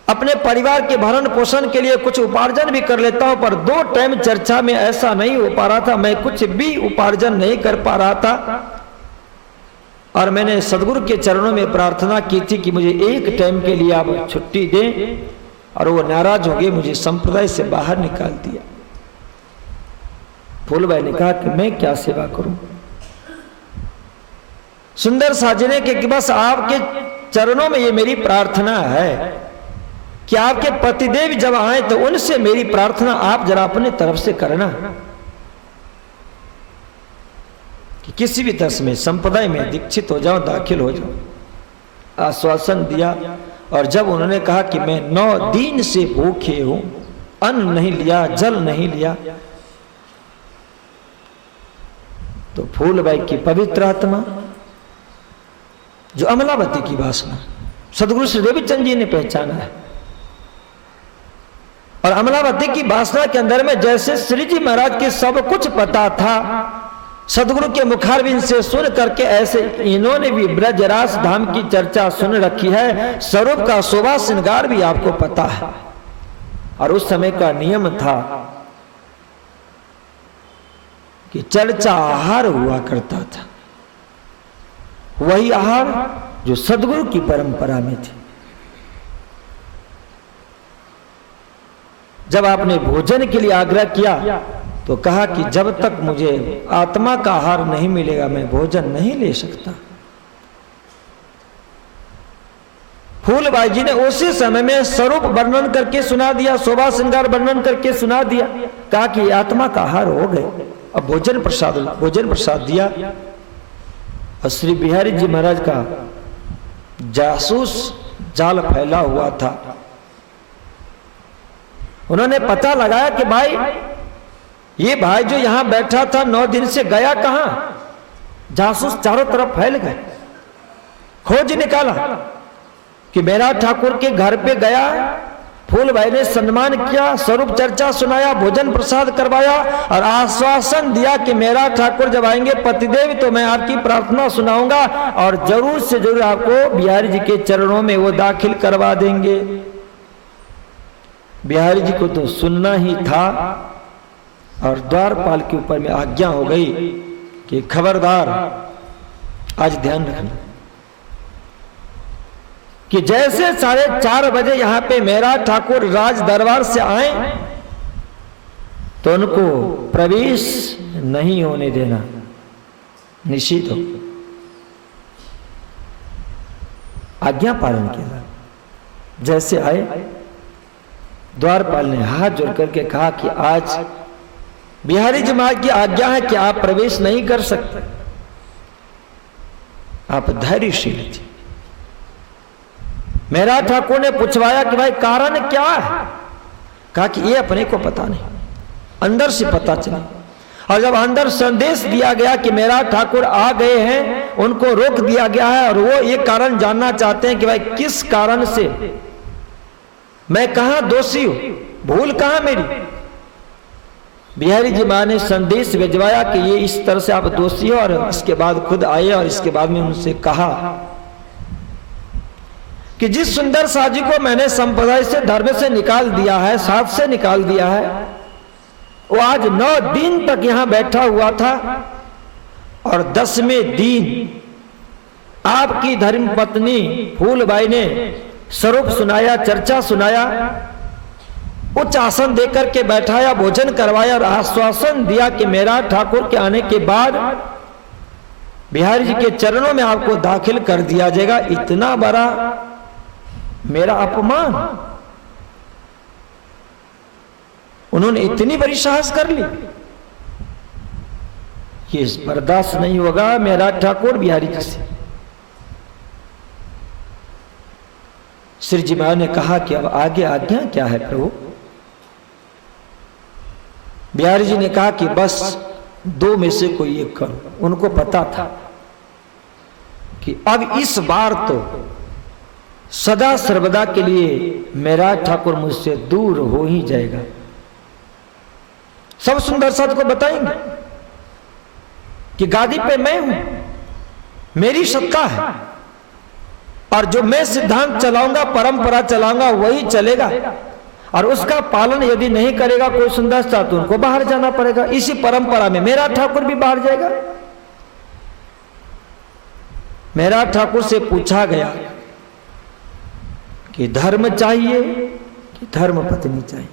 अपने परिवार के भरण पोषण के लिए कुछ उपार्जन भी कर लेता हूं, पर 2 टाइम चर्चा में ऐसा नहीं हो पा रहा था, मैं कुछ भी उपार्जन नहीं कर पा रहा था और मैंने सदगुरु के चरणों में प्रार्थना की थी कि मुझे 1 टाइम के लिए आप छुट्टी दें और वो नाराज हो गए, मुझे संप्रदाय से बाहर निकाल दिया। फूलबाई ने कहा कि मैं क्या सेवा करूं? सुंदर साजने के कि बस आपके चरणों में ये मेरी प्रार्थना है कि आपके पतिदेव जब आए तो उनसे मेरी प्रार्थना आप जरा अपने तरफ से करना कि किसी भी तरह में संप्रदाय में दीक्षित हो जाओ, दाखिल हो जाओ। आश्वासन दिया और जब उन्होंने कहा कि मैं 9 दिन से भूखे हूं, अन्न नहीं लिया, जल नहीं लिया, तो फूलबाई की पवित्र आत्मा, जो अमलावती की वासना सदगुरु श्री देवीचंद जी ने पहचाना है और अमलावती की वासना के अंदर में जैसे श्री जी महाराज के सब कुछ पता था, सदगुरु के मुखारबिंद से सुन करके ऐसे इन्होंने भी ब्रजराज धाम की चर्चा सुन रखी है। स्वरूप का शोभा श्रृंगार भी आपको पता है और उस समय का नियम था कि चर्चा आहार हुआ करता था, वही आहार जो सदगुरु की परंपरा में थी। जब आपने भोजन के लिए आग्रह किया तो कहा कि जब तक मुझे आत्मा का आहार नहीं मिलेगा मैं भोजन नहीं ले सकता। फूलबाई जी ने उसी समय में स्वरूप वर्णन करके सुना दिया, शोभा श्रृंगार वर्णन करके सुना दिया, कहा कि आत्मा का आहार हो गए, अब भोजन प्रसाद दिया। और श्री बिहारी जी महाराज का जासूस जाल फैला हुआ था। उन्होंने पता लगाया कि भाई ये भाई जो यहां बैठा था 9 दिन से गया कहां? जासूस चारों तरफ फैल गए, खोज निकाला कि मेहराज ठाकुर के घर पे गया, फूलबाई ने सम्मान किया, स्वरूप चर्चा सुनाया, भोजन प्रसाद करवाया और आश्वासन दिया कि मेहराज ठाकुर जब आएंगे पतिदेव तो मैं आपकी प्रार्थना सुनाऊंगा और जरूर से जरूर आपको बिहारी जी के चरणों में वो दाखिल करवा देंगे। बिहारी जी को तो सुनना ही था और द्वारपाल के ऊपर में आज्ञा हो गई कि खबरदार, आज ध्यान रखना कि जैसे 4:30 बजे यहां पे मेरा ठाकुर राज दरबार से आए तो उनको प्रवेश नहीं होने देना, निषिद्ध हो। आज्ञा पालन किया। जैसे आए, द्वारपाल ने हाथ जोड़ करके कहा कि आज बिहारी जी महाराज की आज्ञा है कि आप प्रवेश नहीं कर सकते, आप धैर्यशील थे। मेरा ठाकुर ने पूछवाया कि भाई कारण क्या है? कहा कि ये अपने को पता नहीं, अंदर से पता चला। और जब अंदर संदेश दिया गया कि मेरा ठाकुर आ गए हैं, उनको रोक दिया गया है और वो ये कारण जानना चाहते हैं कि भाई किस कारण से, मैं कहां दोषी हूं, भूल कहां मेरी। बिहारी जी मां ने संदेश भिजवाया कि ये इस तरह से आप दोषी हो, और इसके बाद खुद आए और इसके बाद में उनसे कहा कि जिस सुंदर साजी को मैंने संप्रदाय से, धर्म से निकाल दिया है, साथ से निकाल दिया है, वो आज 9 दिन तक यहां बैठा हुआ था और 10वें दिन आपकी धर्म पत्नी फूलबाई ने स्वरूप सुनाया, चर्चा सुनाया, उच्च आसन देकर के बैठाया, भोजन करवाया और आश्वासन दिया कि मेरा ठाकुर के आने के बाद बिहारी जी के चरणों में आपको दाखिल कर दिया जाएगा। इतना बड़ा मेरा अपमान, उन्होंने इतनी बड़ी साहस कर ली, ये बर्दाश्त नहीं होगा मेरा ठाकुर बिहारी जी से। श्री जी महाराज ने कहा कि अब आगे आज्ञा क्या है प्रभु? बिहारी जी ने कहा कि बस 2 में से कोई एक करो। उनको पता था कि अब इस बार तो सदा सर्वदा के लिए मेरा ठाकुर मुझसे दूर हो ही जाएगा। सब सुंदर साथ को बताएंगे कि गादी पे मैं हूं, मेरी सत्ता है, और जो मैं सिद्धांत चलाऊंगा, परंपरा चलाऊंगा, वही चलेगा, और उसका पालन यदि नहीं करेगा कोई सुंदर साथ, उनको बाहर जाना पड़ेगा। इसी परंपरा में मेरा ठाकुर भी बाहर जाएगा। मेरा ठाकुर से पूछा गया कि धर्म चाहिए कि धर्म पत्नी चाहिए?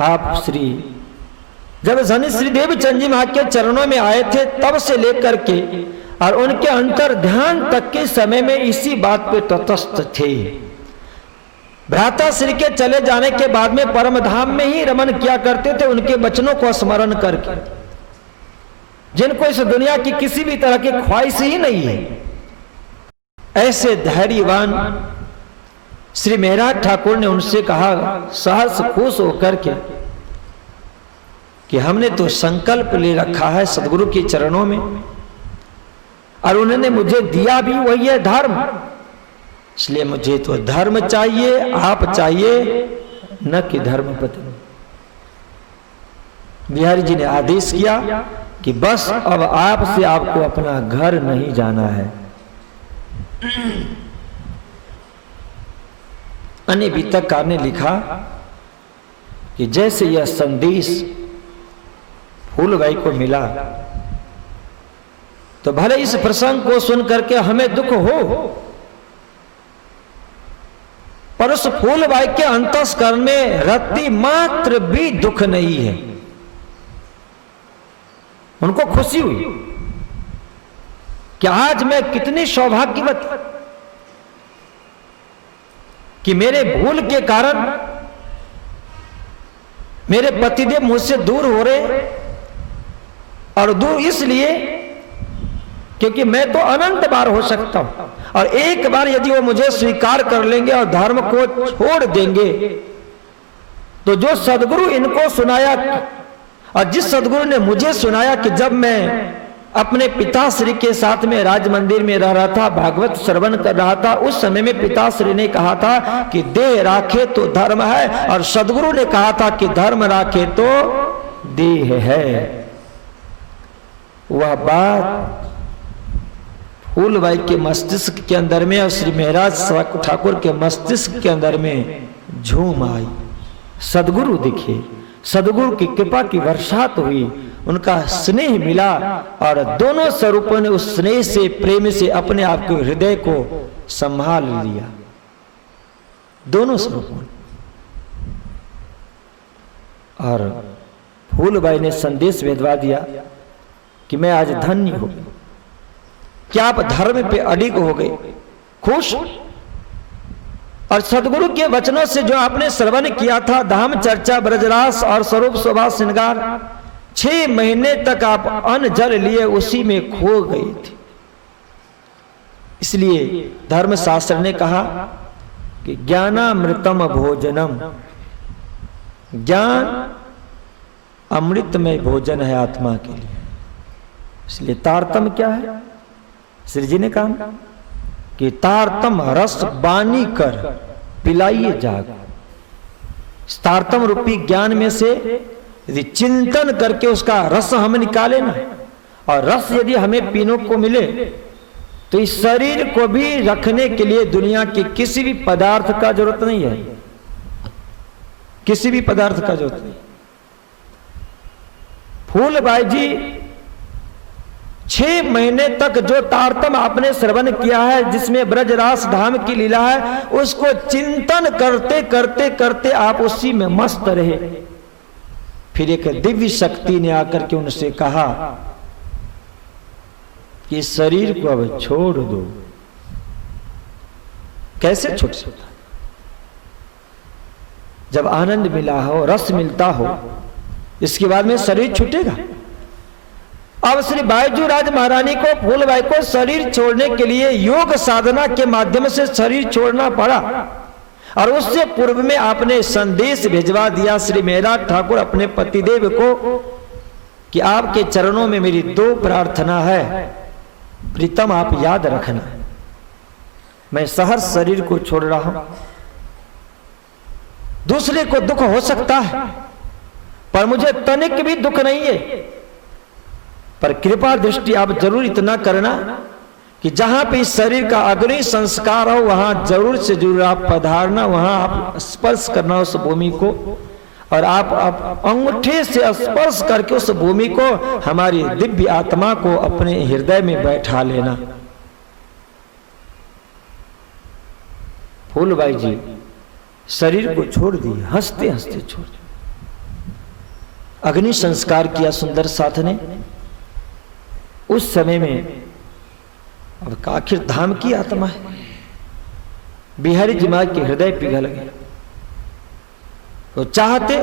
आप जब धनी श्री देवचंद जी महाराज के चरणों में आए थे, तब से लेकर के और उनके अंतर ध्यान तक के समय में इसी बात पे तटस्थ थे। भ्राता श्री के चले जाने के बाद में परम धाम में ही रमन किया करते थे, उनके वचनों को स्मरण करके, जिनको इस दुनिया की किसी भी तरह की ख्वाहिश ही नहीं है। ऐसे धैर्यवान श्री मेहरा ठाकुर ने उनसे कहा सहर्ष खुश होकर के कि हमने तो संकल्प ले रखा है सदगुरु के चरणों में, और उन्होंने मुझे दिया भी वही है धर्म, इसलिए मुझे तो धर्म चाहिए, आप चाहिए, न कि धर्म पत्नी। बिहारी जी ने आदेश किया कि बस अब आपसे आपको अपना घर नहीं जाना है। अन्य बीतककार ने लिखा कि जैसे यह संदेश फूलबाई को मिला, तो भले इस प्रसंग को सुन करके हमें दुख हो, पर उस फूलबाई के अंतस्करण में रत्ती मात्र भी दुख नहीं है। उनको खुशी हुई कि आज मैं कितनी सौभाग्यवती कि मेरे भूल के कारण मेरे पतिदेव मुझसे दूर हो रहे, और दूर इसलिए क्योंकि मैं तो अनंत बार हो सकता हूं, और एक बार यदि वो मुझे स्वीकार कर लेंगे और धर्म को छोड़ देंगे, तो जो सदगुरु इनको सुनाया और जिस सदगुरु ने मुझे सुनाया कि जब मैं अपने पिताश्री के साथ में राज मंदिर में रह रहा था, भागवत श्रवण कर रहा था, उस समय में पिताश्री ने कहा था कि देह राखे तो धर्म है, और सदगुरु ने कहा था कि धर्म राखे तो देह है। वह बात फूलबाई के मस्तिष्क के अंदर में और श्री महाराज ठाकुर के मस्तिष्क के अंदर में झूम आई। सदगुरु दिखे, सदगुरु की कृपा की वर्षात हुई, उनका स्नेह मिला और दोनों स्वरूपों ने उस स्नेह से, प्रेम से अपने आप के हृदय को संभाल लिया, दोनों स्वरूपों ने। और फूलबाई ने संदेश भेजवा दिया कि मैं आज धन्य हो गई, क्या आप धर्म पे अडिग हो गए, खुश। और सदगुरु के वचनों से जो आपने श्रवण किया था, धाम चर्चा, ब्रजरास और स्वरूप शोभा श्रृंगार, 6 महीने तक आप अन्न जल लिए उसी में खो गए थे। इसलिए धर्म शास्त्र ने कहा कि ज्ञानामृतम भोजनम, ज्ञान अमृतमय भोजन है आत्मा के लिए। इसलिए तारतम क्या है, श्री जी ने कहा कि तारतम रस बानी कर पिलाइए जाग। तारतम रूपी ज्ञान में से यदि चिंतन करके उसका रस हम निकाले ना, और रस यदि हमें पीने को मिले, तो इस शरीर को भी रखने के लिए दुनिया के किसी भी पदार्थ का जरूरत नहीं है, किसी भी पदार्थ का जरूरत नहीं। फूलबाई जी 6 महीने तक जो तारतम आपने श्रवण किया है, जिसमें ब्रजरास धाम की लीला है, उसको चिंतन करते करते करते आप उसी में मस्त रहे। फिर एक दिव्य शक्ति ने आकर के उनसे कहा कि शरीर को अब छोड़ दो। कैसे छूट सकता? जब आनंद मिला हो, रस मिलता हो, इसके बाद में शरीर छूटेगा? अब श्री बायजू राज महारानी को, फूलबाई को शरीर छोड़ने के लिए योग साधना के माध्यम से शरीर छोड़ना पड़ा। और उससे पूर्व में आपने संदेश भिजवा दिया श्री मेहराज ठाकुर अपने पतिदेव को कि आपके चरणों में मेरी 2 प्रार्थना है, प्रीतम आप याद रखना, मैं सहर्ष शरीर को छोड़ रहा हूं। दूसरे को दुख हो सकता है, पर मुझे तनिक भी दुख नहीं है। पर कृपा दृष्टि आप जरूर इतना करना कि जहां पे इस शरीर का अग्नि संस्कार हो, वहां जरूर से जरूर आप पधारना, वहां आप स्पर्श करना उस भूमि को, और आप अंगूठे से स्पर्श करके उस भूमि को, हमारी दिव्य आत्मा को अपने हृदय में बैठा लेना। फूलबाई जी शरीर को छोड़ दिए, हंसते हंसते छोड़ दिए। अग्नि संस्कार किया सुंदर साथ ने। उस समय में अब आखिर धाम की आत्मा है, बिहारी जी महाराज के हृदय पिघल गया। तो चाहते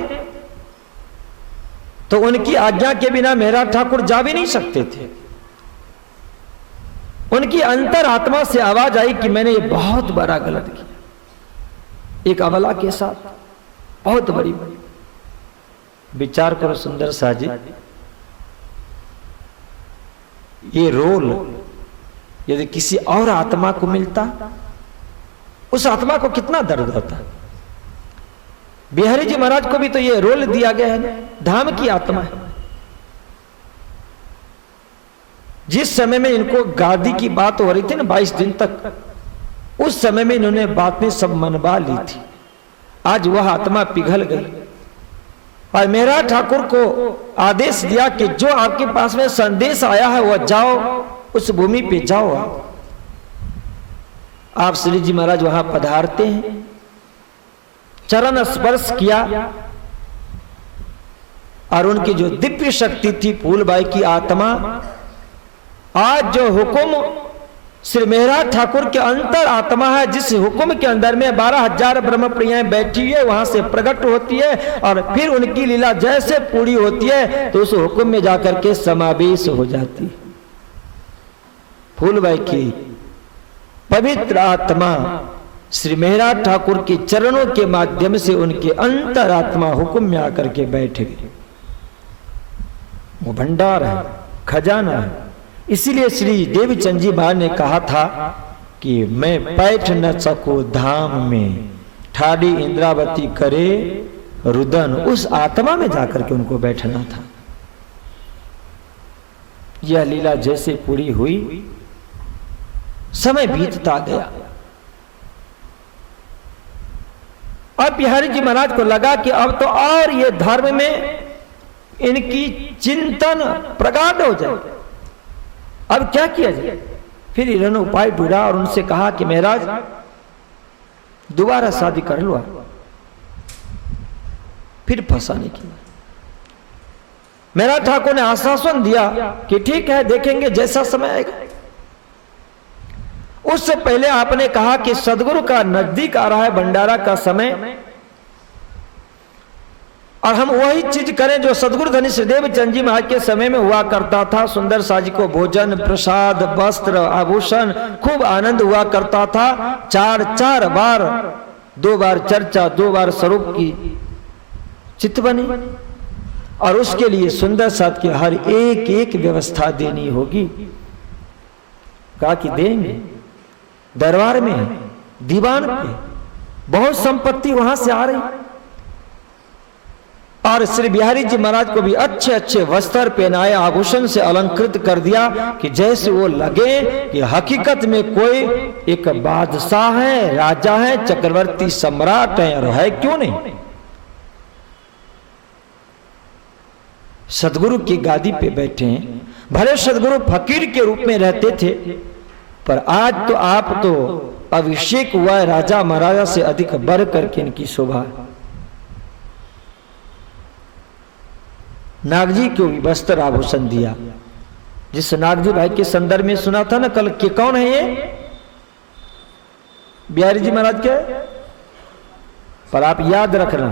तो उनकी आज्ञा के बिना मेहराज ठाकुर जा भी नहीं सकते थे। उनकी अंतर आत्मा से आवाज आई कि मैंने ये बहुत बड़ा गलत किया, एक अबला के साथ बहुत बड़ी। विचार करो सुंदर सा जी, ये रोल यदि किसी और आत्मा को मिलता, उस आत्मा को कितना दर्द होता। बिहारी जी महाराज को भी तो ये रोल दिया गया है, धाम की आत्मा है। जिस समय में इनको गादी की बात हो रही थी ना 22 दिन तक, उस समय में इन्होंने बातें सब मनवा ली थी। आज वह आत्मा पिघल गई और मेहराज ठाकुर को आदेश दिया कि जो आपके पास में संदेश आया है वह जाओ, उस भूमि पे जाओ। आप श्री जी महाराज वहां पधारते हैं, चरण स्पर्श किया और उनकी जो दिव्य शक्ति थी फूलबाई की आत्मा, आज जो हुक्म श्री मेहराज ठाकुर के अंतर आत्मा है, जिस हुक्म के अंदर में 12,000 ब्रह्म प्रियाएं बैठी है, वहां से प्रकट होती है और फिर उनकी लीला जैसे पूरी होती है तो उस हुक्म में जाकर के समावेश हो जाती है। फूलबाई की पवित्र आत्मा श्री मेहराज ठाकुर के चरणों के माध्यम से उनके अंतर आत्मा हुक्म में आकर के बैठ गई। वो भंडार है, खजाना है। इसीलिए श्री देवचंद जी महाराज ने कहा था कि मैं बैठ न सकूं धाम में, ठाडी इंद्रावती करे रुदन। उस आत्मा में जाकर के उनको बैठना था। यह लीला जैसे पूरी हुई, समय बीतता गया अब बिहारी जी महाराज को लगा कि अब तो और ये धर्म में इनकी चिंतन प्रगाढ़ हो जाए, अब क्या किया जाए। फिर इन्होंने उपाय ढूंढा और उनसे कहा कि महाराज दोबारा शादी कर लो। फिर फंसाने की महाराज ठाकुर ने आश्वासन दिया कि ठीक है, देखेंगे जैसा समय आएगा। उससे पहले आपने कहा कि सदगुरु का नजदीक आ रहा है भंडारा का समय, और हम वही चीज करें जो सदगुरु धनी श्रीदेव चंद जी महाराज के समय में हुआ करता था। सुंदर सा जी को भोजन, प्रसाद, वस्त्र, आभूषण, खूब आनंद हुआ करता था। 4 बार, 2 बार चर्चा, 2 बार स्वरूप की चित्त बनी, और उसके लिए सुंदर साथ की हर एक व्यवस्था देनी होगी। कहा कि देंगे, दरबार में, दीवान पे बहुत संपत्ति वहां से आ रही। और श्री बिहारी जी महाराज को भी अच्छे अच्छे वस्त्र पहनाए, आभूषण से अलंकृत कर दिया कि जैसे वो लगे कि हकीकत में कोई एक बादशाह है, राजा है, चक्रवर्ती सम्राट है, और है क्यों नहीं। सदगुरु की गादी पे बैठे हैं। भले सदगुरु फकीर के रूप में रहते थे, पर आज तो आप तो अभिषेक हुआ है राजा महाराजा से अधिक बढ़ करके इनकी शोभा। नागजी को भी वस्त्र आभूषण दिया। जिस नागजी भाई के संदर्भ में सुना था ना कल, कि कौन है ये बिहारी जी महाराज के, पर आप याद रखना,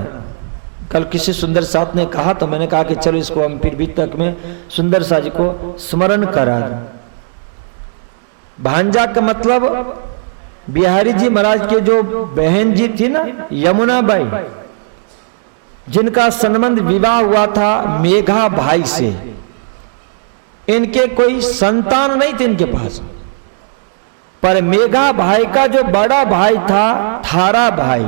कल किसी सुंदर साथ ने कहा तो मैंने कहा कि चलो इसको हम फिर भी तक में सुंदर सा जी को स्मरण करा दें। भांजा का मतलब बिहारी जी महाराज के जो बहन जी थी ना, यमुना बाई, जिनका संबंध विवाह हुआ था मेघा भाई से। इनके कोई संतान नहीं थे इनके पास, पर मेघा भाई का जो बड़ा भाई था थारा भाई,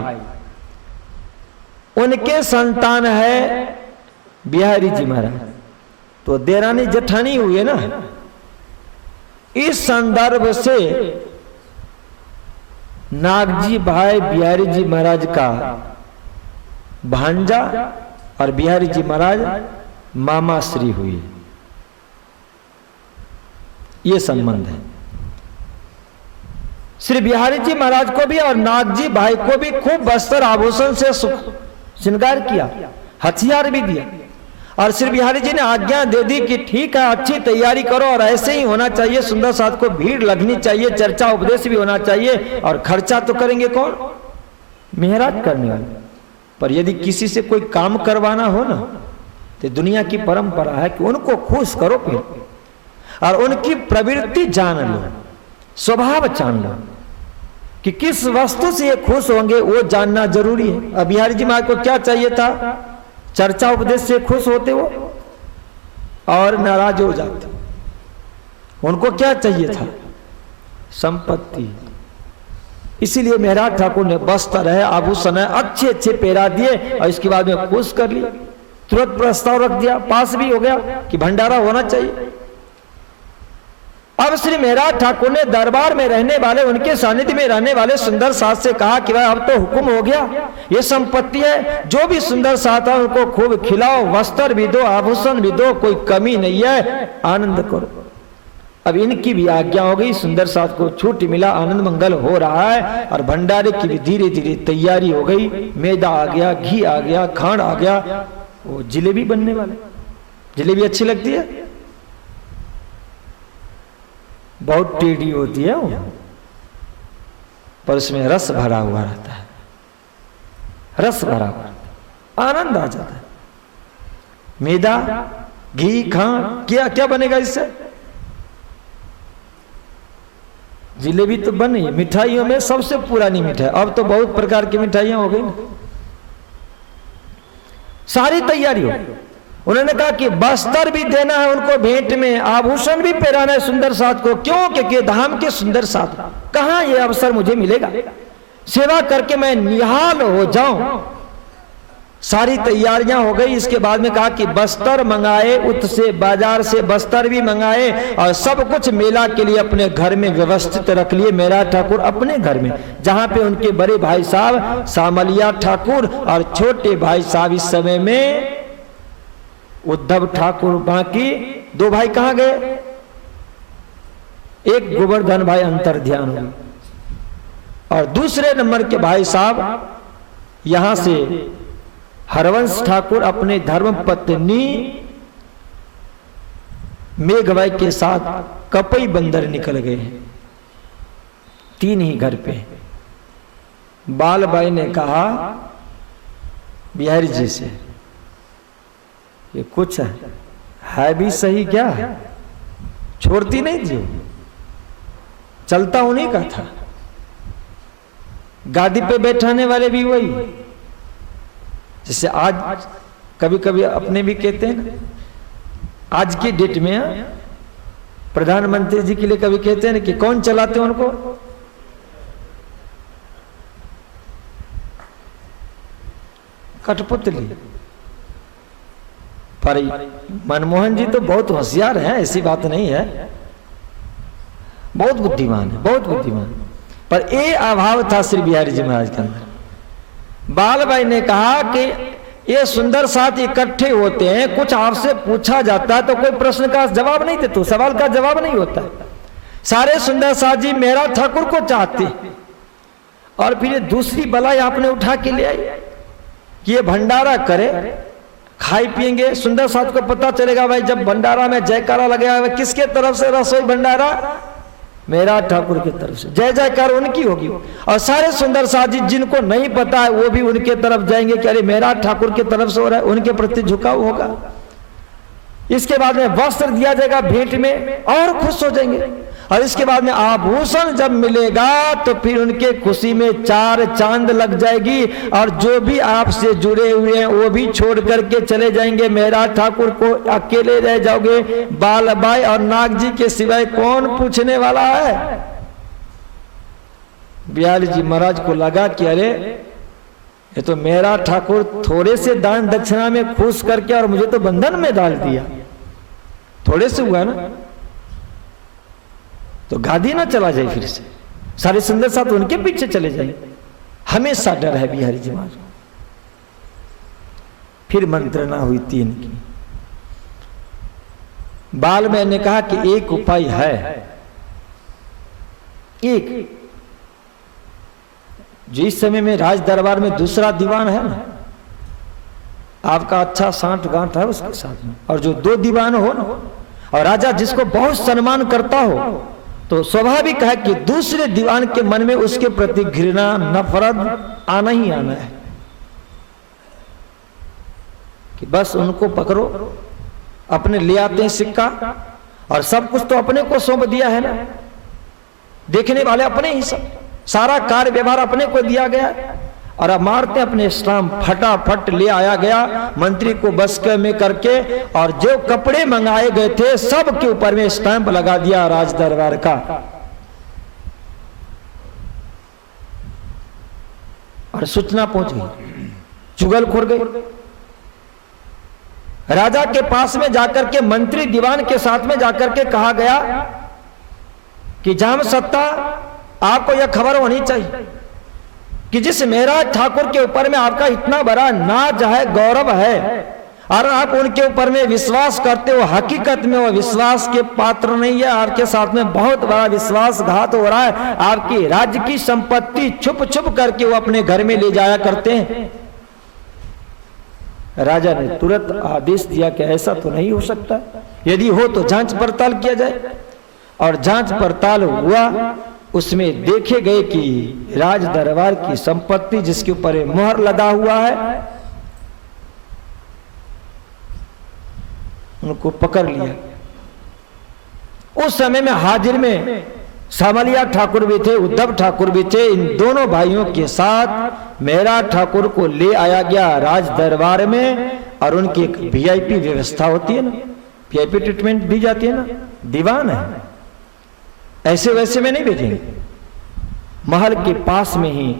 उनके संतान है बिहारी जी महाराज। तो देरानी जेठानी हुई है ना। इस संदर्भ से नागजी भाई बिहारी जी महाराज का भांजा और बिहारी जी महाराज मामा श्री हुई, ये संबंध है। श्री बिहारी जी महाराज को भी और नागजी भाई को भी खूब वस्त्र आभूषण से श्रृंगार किया, हथियार भी दिया, और श्री बिहारी जी ने आज्ञा दे दी कि ठीक है, अच्छी तैयारी करो, और ऐसे ही होना चाहिए। सुंदर साथ को भीड़ लगनी चाहिए, चर्चा उपदेश भी होना चाहिए, और खर्चा तो करेंगे कौन, मेहराज करने वाले। पर यदि किसी से कोई काम करवाना हो ना, तो दुनिया की परंपरा है कि उनको खुश करो फिर, और उनकी प्रवृत्ति जान लो, स्वभाव जान लो कि किस वस्तु से ये खुश होंगे, वो जानना जरूरी है। अब बिहारी जी महाराज को क्या चाहिए था, चर्चा उपदेश से खुश होते वो और नाराज हो जाते। उनको क्या चाहिए था, संपत्ति। इसीलिए महाराज ठाकुर ने वस्त्र है, आभूषण है, अच्छे अच्छे पहरा दिए, और इसके बाद में खुश कर लिया। तुरंत प्रस्ताव रख दिया, पास भी हो गया कि भंडारा होना चाहिए। अब श्री महाराज ठाकुर ने दरबार में रहने वाले, उनके सानिध्य में रहने वाले सुंदर साथ से कहा कि भाई अब तो हुक्म हो गया, ये संपत्ति है, जो भी सुंदर साथ है उनको खूब खिलाओ, वस्त्र भी दो, आभूषण भी दो, कोई कमी नहीं है, आनंद करो। अब इनकी भी आज्ञा हो गई, सुंदर साथ को छूट मिला, आनंद मंगल हो रहा है, और भंडारे की भी धीरे धीरे तैयारी हो गई। मैदा आ गया, घी आ गया, खांड आ गया, वो जिलेबी बनने वाले। जिलेबी अच्छी लगती है, बहुत टेढ़ी होती है वो, पर उसमें रस भरा हुआ रहता है, रस भरा हुआ, आनंद आ जाता है। मैदा, घी, खांड, क्या क्या बनेगा इससे, जिलेबी तो बनी। मिठाइयों में सबसे पुरानी मिठाई, अब तो बहुत प्रकार की मिठाइयां हो गई, सारी तैयारी हो। उन्होंने कहा कि वस्त्र भी देना है उनको भेंट में, आभूषण भी पहनाना है सुंदर साथ को। क्यों? क्योंकि धाम के सुंदर साथ, कहां ये अवसर मुझे मिलेगा, सेवा करके मैं निहाल हो जाऊं। सारी तैयारियां हो गई। इसके बाद में कहा कि बस्तर मंगाए, उत से बाजार से बस्तर भी मंगाए और सब कुछ मेला के लिए अपने घर में व्यवस्थित रख लिए। मेरा ठाकुर अपने घर में, जहां पे उनके बड़े भाई साहब सामलिया ठाकुर और छोटे भाई साहब इस समय में उद्धव ठाकुर, बाकी दो भाई कहां गए? एक गोवर्धन भाई अंतर ध्यान हुए और दूसरे नंबर के भाई साहब यहां से हरवंश ठाकुर अपने धर्म पत्नी मेघबाई के साथ कपई बंदर निकल गए हैं। तीन ही घर पे। बालबाई ने कहा बिहारी जी से, ये कुछ है भी सही क्या? छोड़ती नहीं थी, चलता उन्हीं का था, गादी पे बैठाने वाले भी वही। जैसे आज कभी कभी अपने भी कहते हैं, आज की डेट में प्रधानमंत्री जी के लिए कभी कहते हैं कि कौन चलाते हैं उनको? कठपुतली। पर मनमोहन जी तो बहुत होशियार हैं, ऐसी बात नहीं है, बहुत बुद्धिमान है, बहुत बुद्धिमान। पर ये अभाव था श्री बिहारी जी महाराज के अंदर। बालबाई ने कहा कि ये सुंदर साथ इकट्ठे होते हैं, कुछ आपसे पूछा जाता है तो कोई प्रश्न का जवाब नहीं देते, सवाल का जवाब नहीं होता। सारे सुंदर साथ जी मेरा ठाकुर को चाहते और फिर ये दूसरी बलाई आपने उठा के ले आई कि ये भंडारा करे, खाई पिएंगे। सुंदर साथ को पता चलेगा भाई जब भंडारा में जयकारा लगेगा, किसके तरफ से रसोई भंडारा? मेरा ठाकुर की तरफ से। जय जयकार उनकी होगी और सारे सुंदर साथ जी जिनको नहीं पता है वो भी उनके तरफ जाएंगे कि अरे मेरा ठाकुर की तरफ से हो रहा है, उनके प्रति झुकाव होगा। इसके बाद में वस्त्र दिया जाएगा भेंट में और खुश हो जाएंगे। और इसके बाद में आभूषण जब मिलेगा तो फिर उनके खुशी में चार चांद लग जाएगी और जो भी आपसे जुड़े हुए हैं वो भी छोड़ करके चले जाएंगे। मेरा ठाकुर को अकेले रह जाओगे। बालबाई और नाग जी के सिवाय कौन पूछने वाला है? बिहारी जी महाराज को लगा कि अरे ये तो मेरा ठाकुर थोड़े से दान दक्षिणा में खुश करके और मुझे तो बंधन में डाल दिया। थोड़े से हुआ ना, तो गादी ना चला जाए फिर से, सारे सुंदर साथ उनके पीछे चले जाए। हमेशा डर है बिहारी जी महाराज। फिर मंत्रणा हुई तीन की। बालमैन ने कहा कि एक उपाय है, एक जो इस समय में राज दरबार में दूसरा दीवान है ना, आपका अच्छा सांठ गांठ है उसके साथ में, और जो दो दीवान हो ना, और राजा जिसको बहुत सम्मान करता हो तो स्वाभाविक है कि दूसरे दीवान के मन में उसके प्रति घृणा नफरत आना ही आना है कि बस उनको पकड़ो, अपने ले आते हैं सिक्का और सब कुछ तो अपने को सौंप दिया है ना, देखने वाले अपने ही, सब सारा कार्य व्यवहार अपने को दिया गया और अब मारते अपने स्टाम्प फटाफट ले आया गया मंत्री को बस में करके, और जो कपड़े मंगाए गए थे सब के ऊपर में स्टैंप लगा दिया राज दरबार का। और सूचना पहुंच गई, चुगल खुर गई। राजा के पास में जाकर के मंत्री दीवान के साथ में जाकर के कहा गया कि जाम सत्ता आपको यह खबर होनी चाहिए कि जिस मेरा ठाकुर के ऊपर में आपका इतना बड़ा नाज है, गौरव है, और आप उनके ऊपर में विश्वास करते हो, हकीकत में वो विश्वास के पात्र नहीं है। आपके साथ में बहुत बड़ा विश्वासघात हो रहा है। आपकी राज्य की संपत्ति छुप छुप करके वो अपने घर में ले जाया करते हैं। राजा ने तुरंत आदेश दिया कि ऐसा तो नहीं हो सकता, यदि हो तो जांच पड़ताल किया जाए। और जांच पड़ताल हुआ, उसमें देखे गए कि राज दरबार की संपत्ति जिसके ऊपर मोहर लगा हुआ है, उनको पकड़ लिया। उस समय में हाजिर में सामलिया ठाकुर भी थे, उद्धव ठाकुर भी थे। इन दोनों भाइयों के साथ मेरा ठाकुर को ले आया गया राज दरबार में, और उनकी एक वीआईपी व्यवस्था होती है ना, वीआईपी ट्रीटमेंट दी जाती है ना, दीवान है, ऐसे वैसे में नहीं भेजेंगे। महल के पास में ही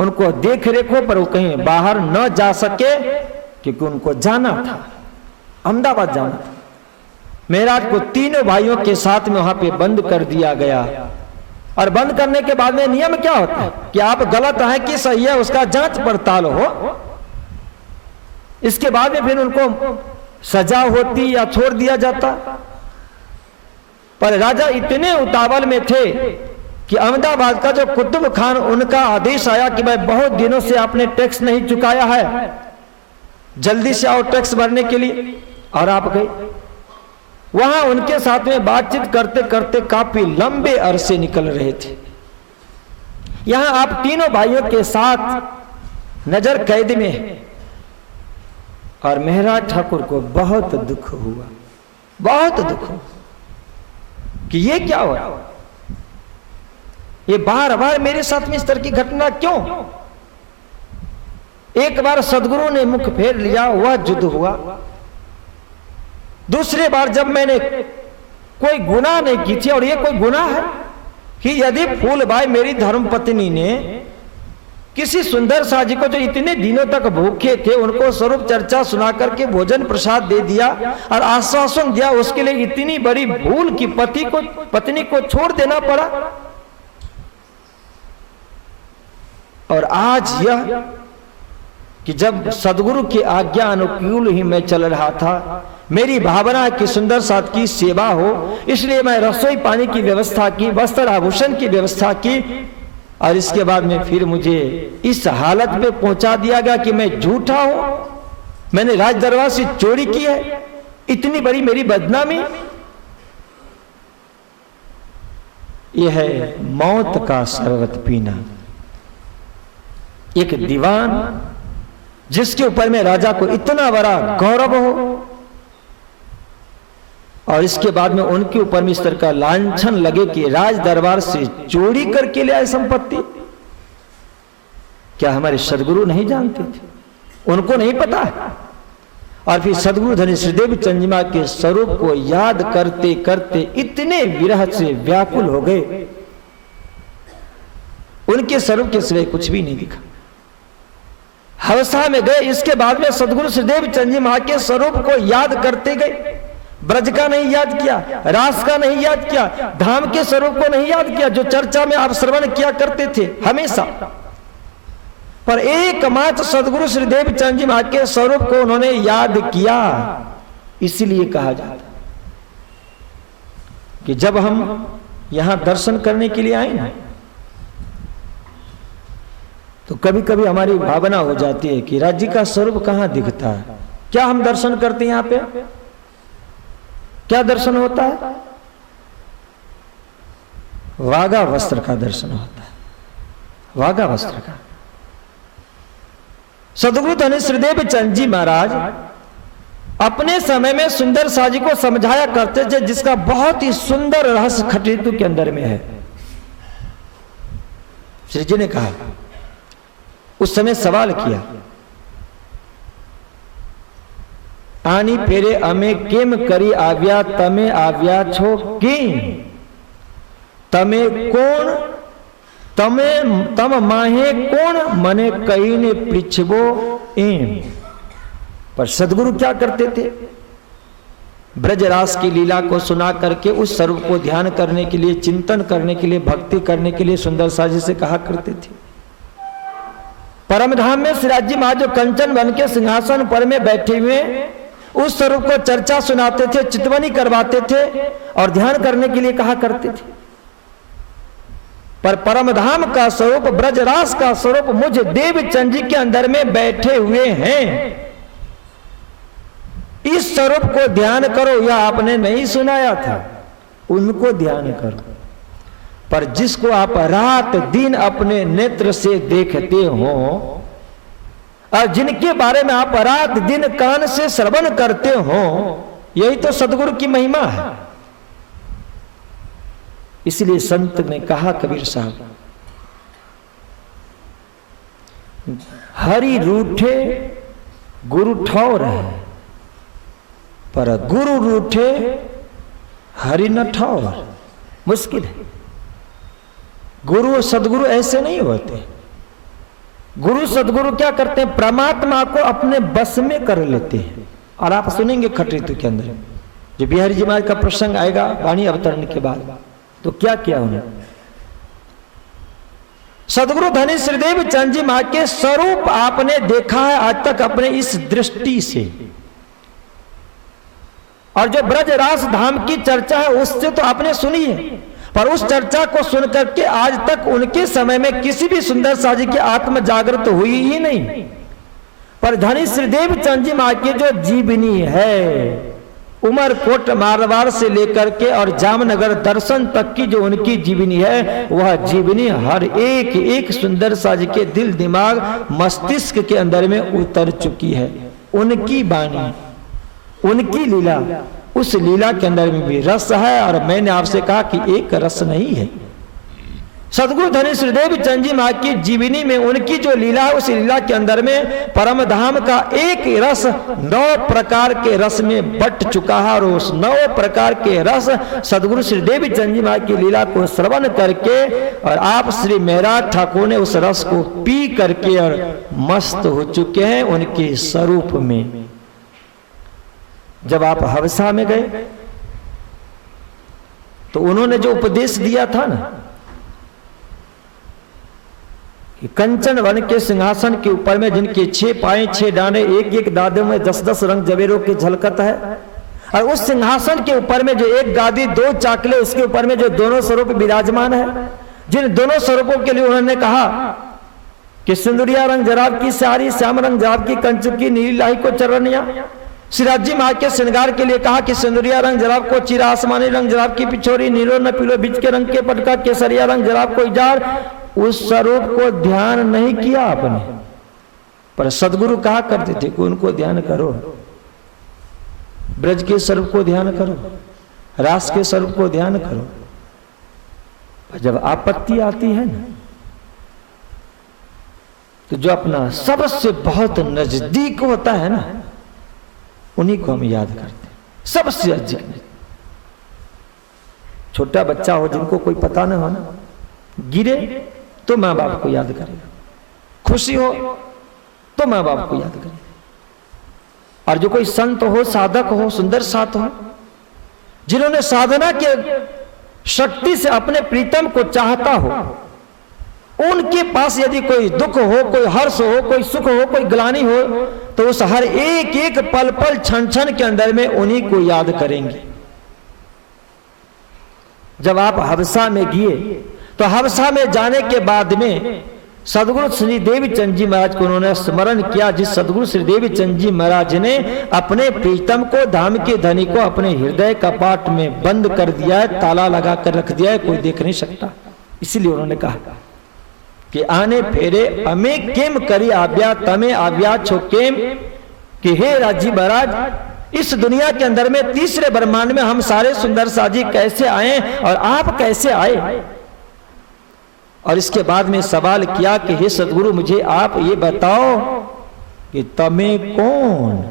उनको देख रेखों पर वो कहीं बाहर न जा सके, क्योंकि उनको जाना था, अहमदाबाद जाना था। मेराज को तीनों भाइयों के साथ में वहां पे बंद कर दिया गया। और बंद करने के बाद में नियम क्या होता है कि आप गलत है कि सही है उसका जांच पड़ताल हो, इसके बाद में फिर उनको सजा होती या छोड़ दिया जाता। पर राजा इतने उतावल में थे कि अहमदाबाद का जो कुतुब खान, उनका आदेश आया कि भाई बहुत दिनों से आपने टैक्स नहीं चुकाया है, जल्दी से आओ टैक्स भरने के लिए। और आप गए वहां, उनके साथ में बातचीत करते करते काफी लंबे अरसे निकल रहे थे। यहां आप तीनों भाइयों के साथ नजर कैद में है। और महाराज ठाकुर को बहुत दुख हुआ, बहुत दुख हुआ कि ये क्या हो रहा, ये बार बार मेरे साथ में इस तरह की घटना क्यों। एक बार सदगुरु ने मुख फेर लिया, वह युद्ध हुआ। दूसरी बार जब मैंने कोई गुनाह नहीं की थी, और ये कोई गुनाह है कि यदि फूलबाई मेरी धर्मपत्नी ने किसी सुंदर साजी को जो इतने दिनों तक भूखे थे उनको स्वरूप चर्चा सुना करके भोजन प्रसाद दे दिया और आश्वासन दिया, उसके लिए इतनी बड़ी भूल कि पत्नी को छोड़ देना पड़ा। और आज यह कि जब सदगुरु की आज्ञा अनुकूल ही मैं चल रहा था, मेरी भावना की सुंदर साथ की सेवा हो, इसलिए मैं रसोई पानी की व्यवस्था की, वस्त्र आभूषण की व्यवस्था की। और इसके बाद में फिर मुझे इस हालत में पहुंचा दिया गया कि मैं झूठा हूं, मैंने राज दरबार से चोरी की है, इतनी बड़ी मेरी बदनामी। यह है मौत का शरबत पीना। एक दीवान जिसके ऊपर में राजा को इतना बड़ा गौरव हो, और इसके बाद में उनके ऊपर में इस तरह का लांछन लगे कि राज दरबार से चोरी करके ले आए संपत्ति। क्या हमारे सदगुरु नहीं जानते थे? उनको नहीं पता है। और फिर सदगुरु धनी श्रीदेव चंद जी मां के स्वरूप को याद करते करते इतने विरह से व्याकुल हो गए, उनके स्वरूप के सिवाय कुछ भी नहीं दिखा। हवसा में गए। इसके बाद में सदगुरु श्रीदेव चंद जी मां के स्वरूप को याद करते गए। ब्रज का नहीं याद किया, रास का नहीं याद किया, धाम के स्वरूप को नहीं याद किया जो चर्चा में आप श्रवण किया करते थे हमेशा। पर एकमात्र सदगुरु श्रीदेव चंद जी मां के स्वरूप को उन्होंने याद किया। इसीलिए कहा जाता कि जब हम यहां दर्शन करने के लिए आए ना, तो कभी कभी हमारी भावना हो जाती है कि राज्य का स्वरूप कहां दिखता है। क्या हम दर्शन करते हैं? यहां पे क्या दर्शन होता है? वागा वस्त्र का दर्शन होता है, वागा वस्त्र का। सदगुरु धनी श्रीदेव चंद जी महाराज अपने समय में सुंदर साजी को समझाया करते थे, जिसका बहुत ही सुंदर रहस्य खटीतु के अंदर में है। श्री जी ने कहा, उस समय सवाल किया, आनी फेरे अमे केम करी आव्या तमे आव्या छो की तमे कोण तम माहे कोण मने कही ने पृछबो एम। पर सदगुरु क्या करते थे? ब्रजरास की लीला को सुना करके उस स्वरूप को ध्यान करने के लिए, चिंतन करने के लिए, भक्ति करने के लिए सुंदर साजी से कहा करते थे। परमधाम में श्रीराज महाराज जो कंचन बन के सिंहासन पर में बैठे हुए उस स्वरूप को चर्चा सुनाते थे, चितवनी करवाते थे और ध्यान करने के लिए कहा करते थे। पर परमधाम का स्वरूप, ब्रजरास का स्वरूप मुझ देवचंद जी के अंदर में बैठे हुए हैं। इस स्वरूप को ध्यान करो, यह आपने नहीं सुनाया था, उनको ध्यान करो। पर जिसको आप रात दिन अपने नेत्र से देखते हो और जिनके बारे में आप रात दिन कान से श्रवण करते हो, यही तो सदगुरु की महिमा है। इसलिए संत ने कहा, कबीर साहब, हरि रूठे गुरु ठौर है, पर गुरु रूठे हरि न ठौर। मुश्किल है। गुरु और सदगुरु ऐसे नहीं होते। गुरु सदगुरु क्या करते हैं, परमात्मा को अपने बस में कर लेते हैं। और आप सुनेंगे खट ऋतु के अंदर जो बिहारी जी महाराज का प्रसंग आएगा वाणी अवतरण के बाद, तो क्या किया उन्होंने। सदगुरु धनी श्रीदेव चंद जी महाराज के स्वरूप आपने देखा है आज तक अपने इस दृष्टि से, और जो ब्रजरास धाम की चर्चा है उससे तो आपने सुनी है, पर उस चर्चा को सुनकर के आज तक उनके समय में किसी भी सुंदर साजी की आत्म जागृत हुई ही नहीं। पर धनी श्रीदेव चंद जी महाराज की जो जीवनी है, उमरकोट मारवाड़ से लेकर के और जामनगर दर्शन तक की जो उनकी जीवनी है, वह जीवनी हर एक एक सुंदर साज के दिल दिमाग मस्तिष्क के अंदर में उतर चुकी है। उनकी वाणी, उनकी लीला, उस लीला के अंदर में भी रस है। और मैंने आपसे कहा कि एक रस नहीं है। सदगुरु धनी श्रीदेव चंद जी महाराज की जीवनी में उनकी जो लीला है, उस लीला के अंदर में परम धाम का एक रस 9 प्रकार के रस में बट चुका है। और उस 9 प्रकार के रस सदगुरु श्रीदेव चंद जी महाराज की लीला को श्रवण करके और आप श्री महराज ठाकुर ने उस रस को पी करके और मस्त हो चुके हैं उनके स्वरूप में। जब आप हवसा में गए तो उन्होंने जो उपदेश दिया था ना कि कंचन वन के सिंहासन के ऊपर में जिनके 6 पाए 6 डाने, एक एक दादे में 10-10 रंग जवेरों की झलकत है, और उस सिंहासन के ऊपर में जो एक गादी 2 चाकले, उसके ऊपर में जो दोनों स्वरूप विराजमान है, जिन दोनों स्वरूपों के लिए उन्होंने कहा कि सिंदूरिया रंग जराब की सारी, श्याम रंग जराब की कंचुकी, नीली लाही को चरनिया। सिराज जी महाराज के श्रृंगार के लिए कहा कि सिंदूरिया रंग जराब को चीरा, आसमानी रंग जराब की पिछोरी, नीलो न पीलो बीच के रंग के पटका, केसरिया रंग जराब को इजार। उस स्वरूप को ध्यान नहीं किया आपने, पर सदगुरु कहा करते थे कि उनको ध्यान करो, ब्रज के स्वरूप को ध्यान करो, रास के स्वरूप को ध्यान करो। पर जब आपत्ति आती है ना, तो जो अपना सबसे बहुत नजदीक होता है ना, उन्हीं को हम याद करते हैं सबसे अधिक। छोटा बच्चा हो जिनको कोई पता ना हो ना, गिरे तो माँ बाप को याद करेगा, खुशी हो तो माँ बाप को याद करेगा। और जो कोई संत हो, साधक हो, सुंदर साथ हो, जिन्होंने साधना के शक्ति से अपने प्रीतम को चाहता हो, उनके पास यदि कोई दुख हो, कोई हर्ष हो, कोई सुख हो, कोई ग्लानि हो, तो उस हर एक एक पल पल क्षण क्षण के अंदर में उन्हीं को याद करेंगे। जब आप हवसा में गए तो हवसा में जाने के बाद में सदगुरु श्री देव चंद जी महाराज को उन्होंने स्मरण किया, जिस सदगुरु श्री देव चंद जी महाराज ने अपने प्रीतम को, धाम के धनी को अपने हृदय कपाट में बंद कर दिया है, ताला लगा कर रख दिया है, कोई देख नहीं सकता। इसीलिए उन्होंने कहा कि आने फेरे अमे केम करी आव्या तमे आव्या छो केम, कि हे राजी महाराज, इस दुनिया के अंदर में तीसरे ब्रह्मांड में हम सारे सुंदर साजी कैसे आए और आप कैसे आए। और इसके बाद में सवाल किया कि हे सदगुरु, मुझे आप ये बताओ कि तमे कौन।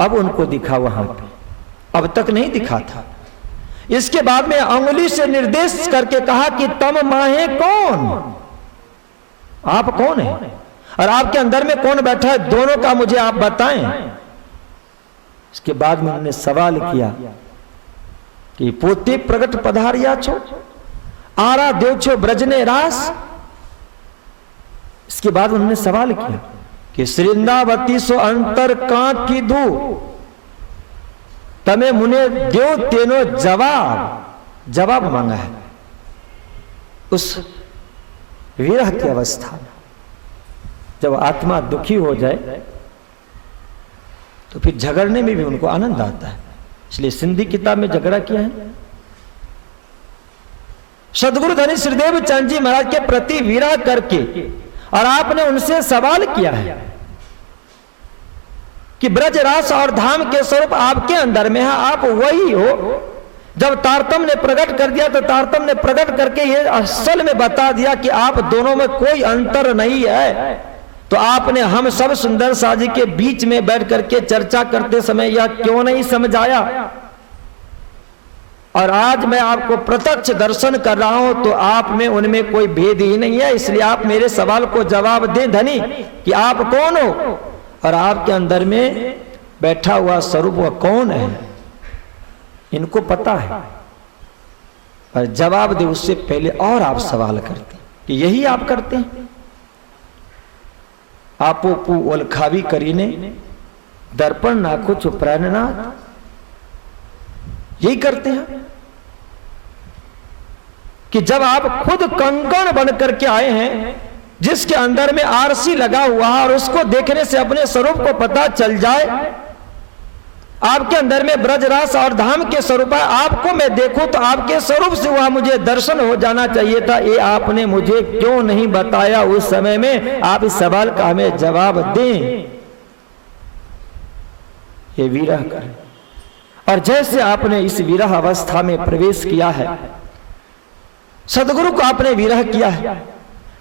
अब उनको दिखा वहां पे, अब तक नहीं दिखा था। इसके बाद में अंगुली से निर्देश करके कहा कि तम माहे कौन, आप कौन है और आपके अंदर में कौन बैठा है, दोनों का मुझे आप बताएं। इसके बाद में उन्होंने सवाल किया कि पोते प्रगट पधारिया छो, आरा देव छो ब्रजने रास। इसके बाद उन्होंने सवाल किया कि श्रृंदावती सो अंतर का कीधु, तमे मुने देव तेनो जवाब मांगा है। उस विरह की अवस्था में जब आत्मा दुखी हो जाए तो फिर झगड़ने में भी उनको आनंद आता है। इसलिए सिंधी किताब में झगड़ा किया है। सदगुरु धनी श्रीदेव चंद जी महाराज के प्रति विरह करके, और आपने उनसे सवाल किया है कि ब्रजरास और धाम के स्वरूप आपके अंदर में है, आप वही हो। जब तारतम ने प्रकट कर दिया तो तारतम ने प्रकट करके ये असल में बता दिया कि आप दोनों में कोई अंतर नहीं है। तो आपने हम सब सुंदर साजी के बीच में बैठ करके चर्चा करते समय यह क्यों नहीं समझाया। और आज मैं आपको प्रत्यक्ष दर्शन कर रहा हूं, तो आप में उनमें कोई भेद ही नहीं है। इसलिए आप मेरे सवाल को जवाब दें धनी कि आप कौन हो और आपके अंदर में बैठा हुआ स्वरूप वह कौन है। इनको पता है, पर जवाब दे उससे पहले और आप सवाल करते हैं कि यही आप करते हैं। आपो पू ओलखावी करीने दर्पण नाखो चुप्रानना, यही करते हैं कि जब आप खुद कंकण बन करके आए हैं, जिसके अंदर में आरसी लगा हुआ है और उसको देखने से अपने स्वरूप को पता चल जाए, आपके अंदर में ब्रजरास और धाम के स्वरूप है, आपको मैं देखूं तो आपके स्वरूप से वह मुझे दर्शन हो जाना चाहिए था। ये आपने मुझे क्यों नहीं बताया उस समय में? आप इस सवाल का हमें जवाब दें। ये विरह करें। और जैसे आपने इस विरह अवस्था में प्रवेश किया है, सदगुरु को आपने विरह किया है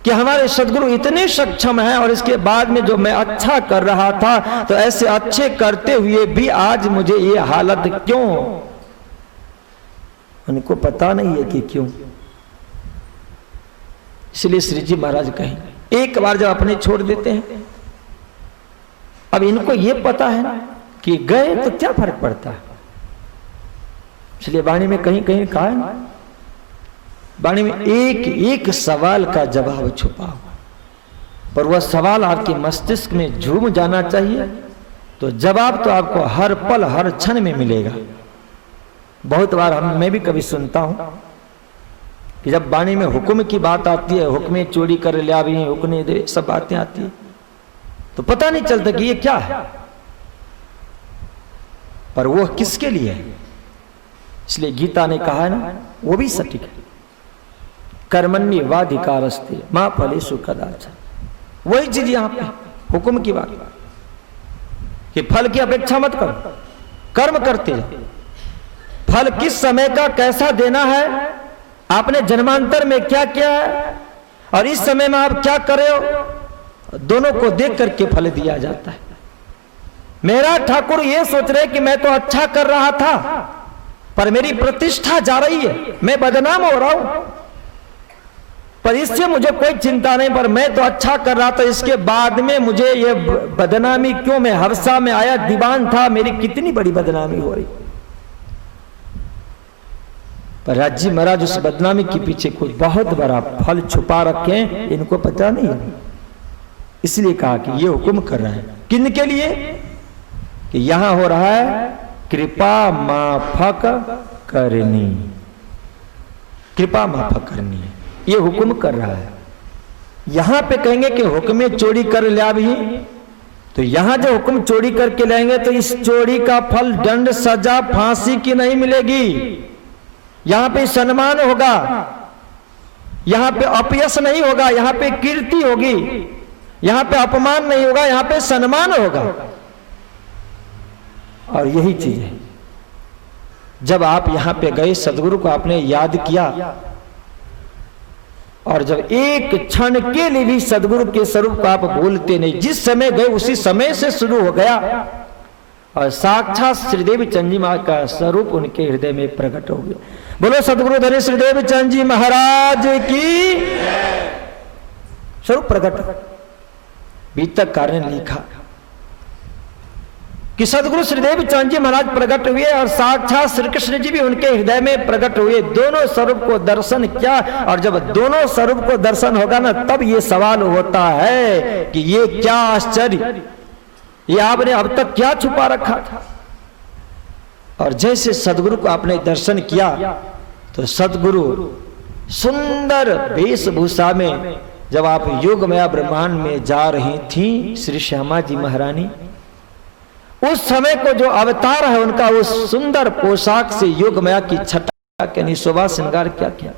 कि हमारे सदगुरु इतने सक्षम हैं, और इसके बाद में जो मैं अच्छा कर रहा था तो ऐसे अच्छे करते हुए भी आज मुझे ये हालत क्यों? उनको पता नहीं है कि क्यों। इसलिए श्री जी महाराज कहें एक बार जब अपने छोड़ देते हैं, अब इनको ये पता है ना कि गए तो क्या फर्क पड़ता है। इसलिए वाणी में कहीं कहीं कहा है ना, वाणी में एक एक सवाल का जवाब छुपा हुआ, पर वह सवाल आपके मस्तिष्क में झूम जाना चाहिए, तो जवाब तो आपको हर पल हर क्षण में मिलेगा। बहुत बार मैं भी कभी सुनता हूं कि जब वाणी में हुक्म की बात आती है, हुक्में चोरी कर लिया भी, हुक्में दे, सब बातें आती है, तो पता नहीं चलता कि ये क्या है, पर वो किसके लिए है। इसलिए गीता ने कहा है ना, वो भी सटीक है, कर्मण्य वाधिकारस्ते मां फलेषु कदाचन। वही चीज यहां पे हुक्म की बात कि फल की अपेक्षा मत करो, कर्म करते जाओ। फल किस समय का कैसा देना है, आपने जन्मांतर में क्या किया है और इस समय में आप क्या कर रहे हो, दोनों को देख करके फल दिया जाता है। मेरा ठाकुर ये सोच रहे कि मैं तो अच्छा कर रहा था, पर मेरी प्रतिष्ठा जा रही है, मैं बदनाम हो रहा हूं, पर इससे मुझे कोई चिंता नहीं, पर मैं तो अच्छा कर रहा था, इसके बाद में मुझे ये बदनामी क्यों? मैं हफ्सा में आया, दीवान था, मेरी कितनी बड़ी बदनामी हो रही। पर राज्य महाराज उस बदनामी के पीछे कोई बहुत बड़ा फल छुपा रखे हैं, इनको पता नहीं है। इसलिए कहा कि ये हुक्म कर रहे हैं किन के लिए, कि यहां हो रहा है कृपा माफक करनी, कृपा माफक करनी है, ये हुक्म कर रहा है। यहां पे कहेंगे कि हुक्म चोरी कर लिया भी, तो यहां जो हुक्म चोरी करके लाएंगे तो इस चोरी का फल दंड सजा फांसी की नहीं मिलेगी। यहां पे सम्मान होगा, यहां पे अपयश नहीं होगा, यहां पे कीर्ति होगी, यहां पे अपमान नहीं होगा, यहां पे सम्मान होगा। और यही चीज है, जब आप यहां पे गए, सदगुरु को आपने याद किया, और जब एक क्षण के लिए भी सदगुरु के स्वरूप को आप भूलते नहीं, जिस समय गए उसी समय से शुरू हो गया, और साक्षात श्रीदेव चंद जी महाराज का स्वरूप उनके हृदय में प्रकट हो गया। बोलो सदगुरु धनी श्रीदेव चंद जी महाराज की स्वरूप प्रकट। बीतक कार्य ने लिखा कि सदगुरु श्रीदेव चंद जी महाराज प्रकट हुए और साक्षात श्री कृष्ण जी भी उनके हृदय में प्रकट हुए। दोनों स्वरूप को दर्शन किया, और जब दोनों स्वरूप को दर्शन होगा ना, तब ये सवाल होता है कि ये क्या आश्चर्य, ये आपने अब तक क्या छुपा रखा था। और जैसे सदगुरु को आपने दर्शन किया, तो सदगुरु सुंदर वेशभूषा में जब आप योगमया ब्रह्मांड में जा रही थी, श्री श्यामा जी महारानी, उस समय को जो अवतार है उनका, उस सुंदर पोशाक से योगमया की छटा के शोभा श्रृंगार क्या किया।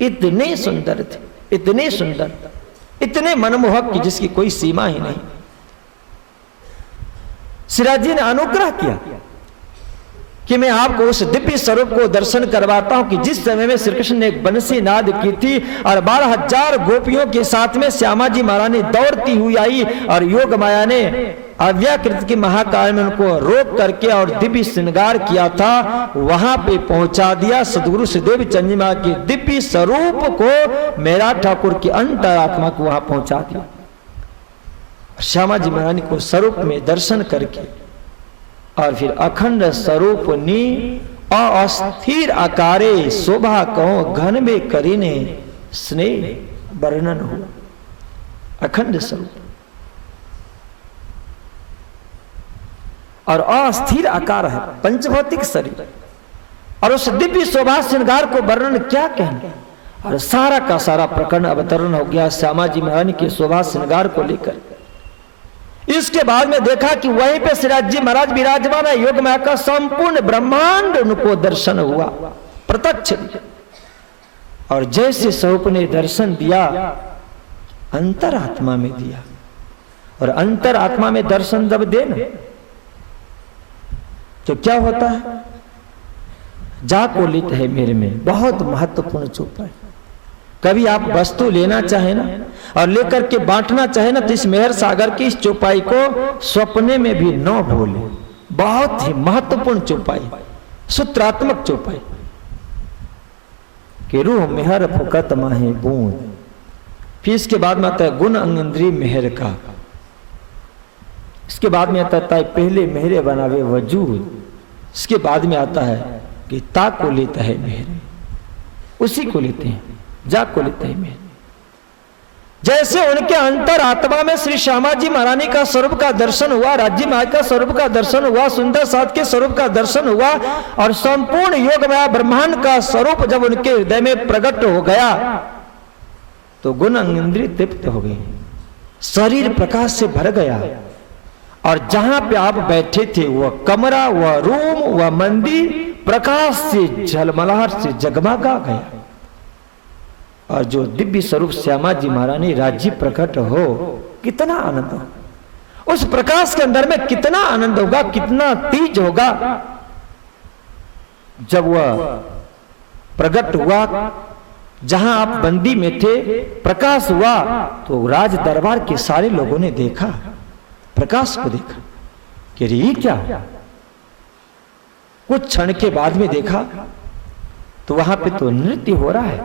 इतने सुंदर थे, इतने सुंदर, इतने मनमोहक की जिसकी कोई सीमा ही नहीं। सिराज जी ने अनुग्रह किया कि मैं आपको उस दिव्य स्वरूप को दर्शन करवाता हूं कि जिस समय में श्री कृष्ण ने एक बंसी नाद की थी और 12,000 गोपियों के साथ में श्यामा जी महारानी दौड़ती हुई आई और योग माया ने अव्याकृत की महाकाल में उनको रोक करके और दिव्य श्रृंगार किया था, वहां पे पहुंचा दिया। सदगुरु सुदेव चंद्रमा के दिव्य स्वरूप को मेरा ठाकुर की अंतरात्मा को वहां पहुंचा दिया। श्यामा जी महारानी को स्वरूप में दर्शन करके और फिर अखंड स्वरूप नी अस्थिर आकारे शोभा कहो घन में करीने स्नेह वर्णन हो। अखंड स्वरूप और अस्थिर आकार है, पंचभौतिक शरीर, और उस दिव्य शोभा श्रृंगार को वर्णन क्या कहने। और सारा का सारा प्रकरण अवतरण हो गया श्यामा जी महारानी के शोभा श्रृंगार को लेकर। इसके बाद में देखा कि वहीं पे श्रीराज जी महाराज विराजमान है, योग माया का संपूर्ण ब्रह्मांड उनको दर्शन हुआ प्रत्यक्ष। और जैसे स्वरूप ने दर्शन दिया अंतरात्मा में दिया, और अंतरात्मा में दर्शन जब देना तो क्या होता है, जाकोलित है मेरे में, बहुत महत्वपूर्ण चौपाई। कभी आप वस्तु लेना चाहे ना और लेकर के बांटना चाहे ना, तो इस मेहर सागर की इस चौपाई को स्वप्ने में भी न भूले। बहुत ही महत्वपूर्ण चौपाई, सूत्रात्मक चौपाई कि रूह मेहर फुकत माहे बूंद। फिर इसके बाद में आता है गुण अंगेंद्री मेहर का। इसके बाद में आता है पहले मेहरे बनावे वजूद। इसके बाद में आता है कि ता को लेता है मेहर, उसी को लेते हैं, जा को लेते हैं मेहर। जैसे उनके अंतर आत्मा में श्री श्यामा जी महारानी का स्वरूप का दर्शन हुआ, राज्य माया का स्वरूप का दर्शन हुआ, सुंदर साथ के स्वरूप का दर्शन हुआ, और संपूर्ण योग माया ब्रह्मांड का स्वरूप जब उनके हृदय में प्रकट हो गया तो गुण अंगेंद्री तृप्त हो गई, शरीर प्रकाश से भर गया। और जहां पे आप बैठे थे वह कमरा, वह रूम, वह मंदिर प्रकाश से झलमलाहट से जगमगा गया। और जो दिव्य स्वरूप श्यामा जी महारानी राज्य प्रकट हो, कितना आनंद हो, उस प्रकाश के अंदर में कितना आनंद होगा, कितना तेज होगा। जब वह प्रकट हुआ, जहां आप बंदी में थे, प्रकाश हुआ तो राज दरबार के सारे लोगों ने देखा, प्रकाश को देखा कि ये क्या। कुछ क्षण के बाद में देखा तो वहां पे तो नृत्य हो रहा है,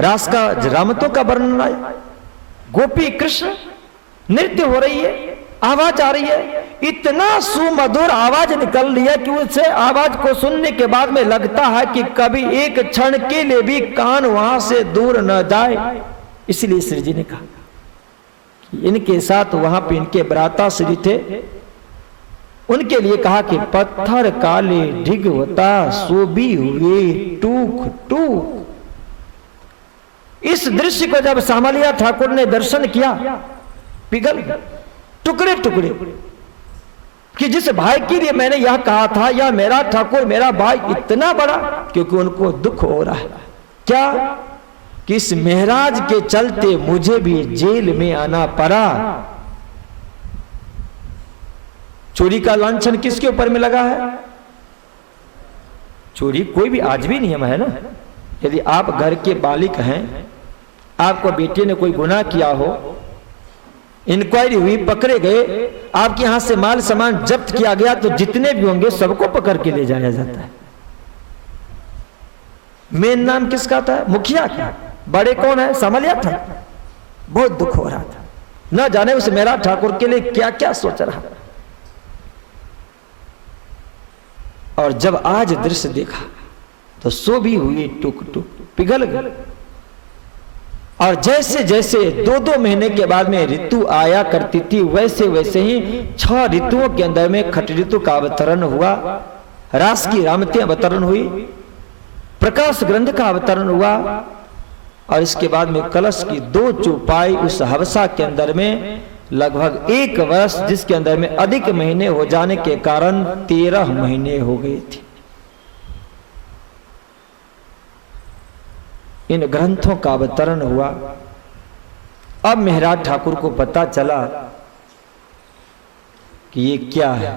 रास का रामतों का वर्णन आया, गोपी कृष्ण नृत्य हो रही है, आवाज आ रही है, इतना सुमधुर आवाज निकल रही है कि उसे आवाज को सुनने के बाद में लगता है कि कभी एक क्षण के लिए भी कान वहां से दूर न जाए। इसलिए श्री जी ने कहा कि इनके साथ वहां पे इनके भ्राता श्री थे, उनके लिए कहा कि पत्थर काले ढिग होता सोबी हुए टूक टूक। इस दृश्य को जब सामलिया ठाकुर ने दर्शन किया, पिघल टुकड़े टुकड़े, कि जिस भाई के लिए मैंने यह कहा था, यह मेरा ठाकुर मेरा भाई इतना बड़ा, क्योंकि उनको दुख हो रहा है क्या कि इस महराज के चलते मुझे भी जेल में आना पड़ा। चोरी का लांछन किसके ऊपर में लगा है? चोरी कोई भी आज भी नियम है ना। यदि आप घर के बालिक हैं, आपको बेटे ने कोई गुनाह किया हो, इंक्वायरी हुई, पकड़े गए, आपके यहां से माल सामान जब्त किया गया, तो जितने भी होंगे सबको पकड़ के ले जाया जाता है। मेन नाम किसका था? मुखिया का। बड़े कौन है? सामलिया था। बहुत दुख हो रहा था, न जाने उस मेरा ठाकुर के लिए क्या क्या सोच रहा। और जब आज दृश्य देखा तो सो भी हुई टुक टुक, पिघल गई। और जैसे जैसे 2-2 महीने के बाद में ऋतु आया करती थी, वैसे वैसे ही 6 ऋतुओं के अंदर में खट ऋतु का अवतरण हुआ, रास की रामतें अवतरण हुई, प्रकाश ग्रंथ का अवतरण हुआ। और इसके बाद में कलश की 2 चौपाई उस हवसा के अंदर में लगभग 1 वर्ष, जिसके अंदर में अधिक महीने हो जाने के कारण 13 महीने हो गए थे। इन ग्रंथों का अवतरण हुआ। अब मेहराज ठाकुर को पता चला कि ये क्या है,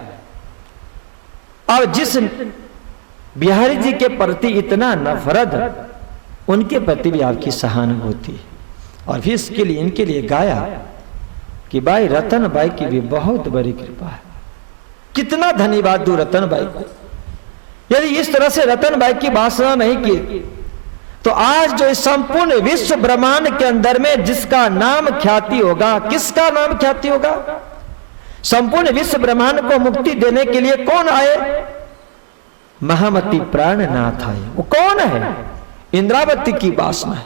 और जिस बिहारी जी के प्रति इतना नफरत, उनके प्रति भी आपकी सहानुभूति है। और फिर इसके लिए इनके लिए गाया कि भाई रतन भाई की भी बहुत बड़ी कृपा है। कितना धन्यवाद दूं रतन भाई को। यदि इस तरह से रतन भाई की वासना नहीं की तो आज जो इस संपूर्ण विश्व ब्रह्मांड के अंदर में जिसका नाम ख्याति होगा, किसका नाम ख्याति होगा? संपूर्ण विश्व ब्रह्मांड को मुक्ति देने के लिए कौन आए? महामती प्राणनाथ आए। वो कौन है? इंद्रावती की वासना है।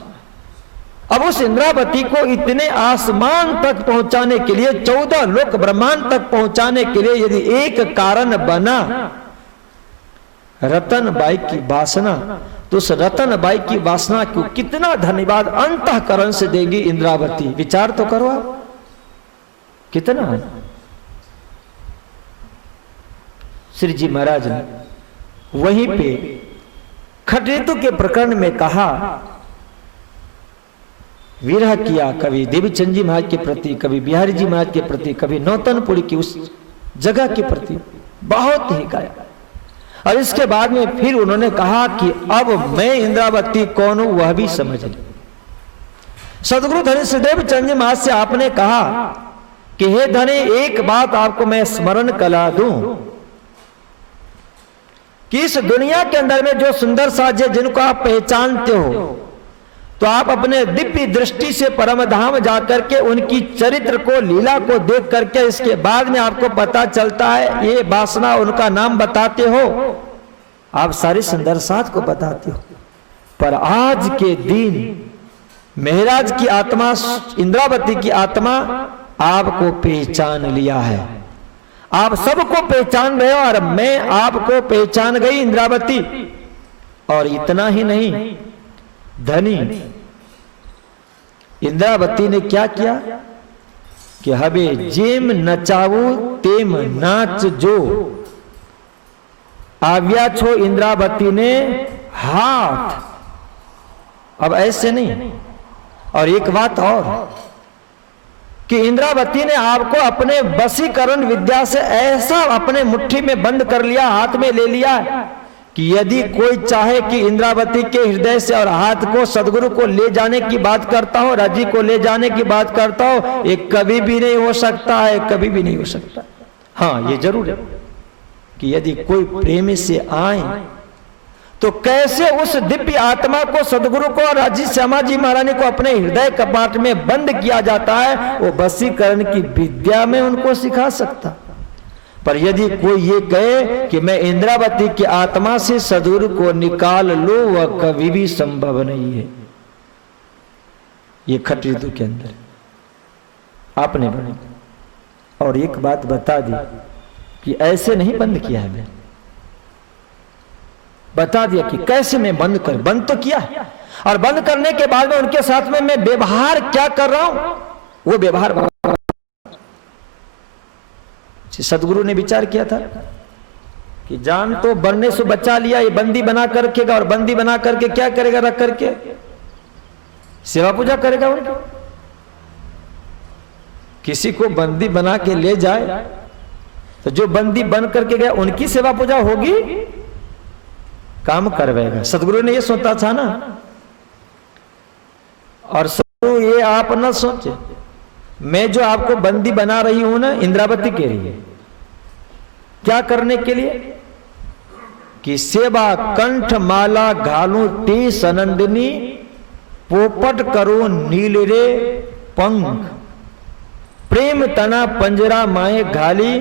अब उस इंद्रावती को इतने आसमान तक पहुंचाने के लिए, 14 लोक ब्रह्मांड तक पहुंचाने के लिए यदि एक कारण बना रतन बाई की वासना, तो उस रतन बाई की वासना को कितना धन्यवाद अंतःकरण से देगी इंद्रावती। विचार तो करो आप, कितना। श्री जी महाराज ने वहीं पे खटरेतु के प्रकरण में कहा, विरह किया कभी देवीचंद जी महाराज के प्रति, कभी बिहारी जी महाराज के प्रति, कभी नौतनपुरी की उस जगह के प्रति बहुत ही गाया। और इसके बाद में फिर उन्होंने कहा कि अब मैं इंद्रावती कौन हूं वह भी समझ ले। सदगुरु धनी श्री देवीचंद जी महाराज से आपने कहा कि हे धनी, एक बात आपको मैं स्मरण करा दूं कि इस दुनिया के अंदर में जो सुंदर साज है जिनको आप पहचानते हो, तो आप अपने दिव्य दृष्टि से परम धाम जाकर के उनकी चरित्र को, लीला को देख करके इसके बाद में आपको पता चलता है ये वासना, उनका नाम बताते हो, आप सारी सुंदर साज को बताते हो। पर आज के दिन महाराज की आत्मा, इंद्रावती की आत्मा आपको पहचान लिया है। आप सबको पहचान रहे हो और मैं आपको पहचान गई इंद्रावती। और इतना ही नहीं धनी, इंद्रावती ने क्या किया कि हबे जेम नचाऊ तेम नाच जो। आज्ञा छो इंद्रावती ने हाथ। अब ऐसे नहीं। और एक बात और कि इंद्रावती ने आपको अपने वशीकरण विद्या से ऐसा अपने मुट्ठी में बंद कर लिया, हाथ में ले लिया कि यदि कोई चाहे कि इंद्रावती के हृदय से और हाथ को सदगुरु को ले जाने की बात करता हो, राजी को ले जाने की बात करता हो, ये कभी भी नहीं हो सकता है, कभी भी नहीं हो सकता। हाँ, ये जरूर है कि यदि कोई प्रेमी से आए तो कैसे उस दिव्य आत्मा को, सदगुरु को और राजी श्यामा जी महारानी को अपने हृदय कपाट में बंद किया जाता है, वो वशीकरण की विद्या में उनको सिखा सकता। पर यदि कोई ये कहे कि मैं इंद्रावती की आत्मा से सदगुरु को निकाल लो, वह कभी भी संभव नहीं है। ये खटरेतु के अंदर आपने बने। और एक बात बता दी कि ऐसे नहीं बंद किया है, मैं बता दिया कि कैसे मैं बंद तो किया है। और बंद करने के बाद में उनके साथ में मैं व्यवहार क्या कर रहा हूं, वो व्यवहार सदगुरु ने विचार किया था कि जान तो बनने से बचा लिया, ये बंदी बना कर रखेगा। और बंदी बना करके क्या करेगा? रख करके सेवा पूजा करेगा उनकी। किसी को बंदी बना के ले जाए तो जो बंदी बन करके गया उनकी सेवा पूजा होगी, काम करवाएगा। सदगुरु ने ये सोचा था ना। और सदगुरु ये आप न सोचे, मैं जो आपको बंदी बना रही हूं ना, इंद्रावती के लिए क्या करने के लिए कि सेवा कंठ माला घालू टीस आनंदिनी, पोपट करो नील रे पंख, प्रेम तना पंजरा माए घाली,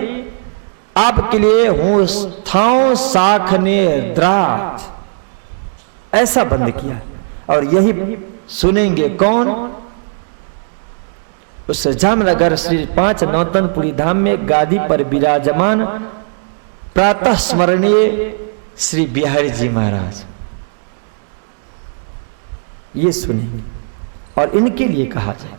आपके लिए हूं स्थाओं साखने द्राज। ऐसा बंद किया। और यही सुनेंगे कौन? उस जामनगर श्री 5 नौतनपुरी धाम में गादी पर विराजमान प्रातः स्मरणीय श्री बिहारी जी महाराज, ये सुनेंगे। और इनके लिए कहा जाए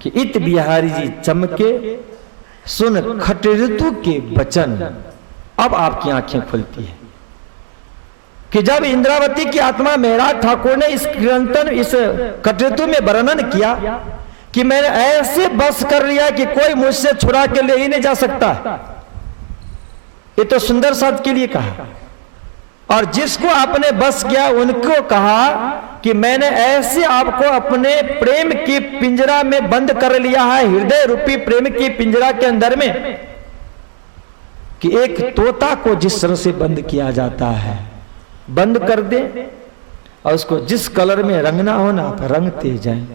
कि इत बिहारी जी चमके सुन खटरेतु के वचन। अब आपकी आंखें खुलती है कि जब इंद्रावती की आत्मा महाराज ठाकुर ने इस कीर्तन, इस खटरेतु में वर्णन किया कि मैंने ऐसे बस कर लिया कि कोई मुझसे छुड़ा के ले ही नहीं जा सकता। ये तो सुंदर साध के लिए कहा। और जिसको आपने बस किया उनको कहा कि मैंने ऐसे आपको अपने प्रेम की पिंजरा में बंद कर लिया है, हृदय रूपी प्रेम की पिंजरा के अंदर में, कि एक तोता को जिस तरह से बंद किया जाता है, बंद कर दे और उसको जिस कलर में रंगना हो ना आप रंगते जाएं,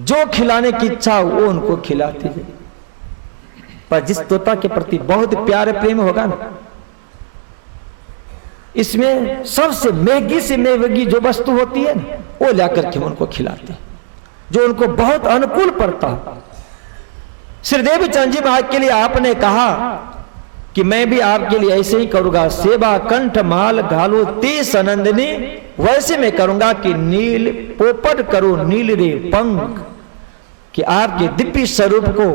जो खिलाने की इच्छा हो वो उनको खिलाते जाए। पर जिस तोता के प्रति बहुत प्यार प्रेम होगा ना, इसमें सबसे महंगी से महंगी जो वस्तु होती है ना, वो लाकर के उनको खिलाते हैं, जो उनको बहुत अनुकूल पड़ता है। श्री देवचंद जी महाराज के लिए आपने कहा कि मैं भी आपके लिए ऐसे ही करूंगा, सेवा कंठ माल घालो तेस आनंदनी, वैसे मैं करूंगा कि नील पोपट करो नील रे पंख, कि आपके दिव्य स्वरूप को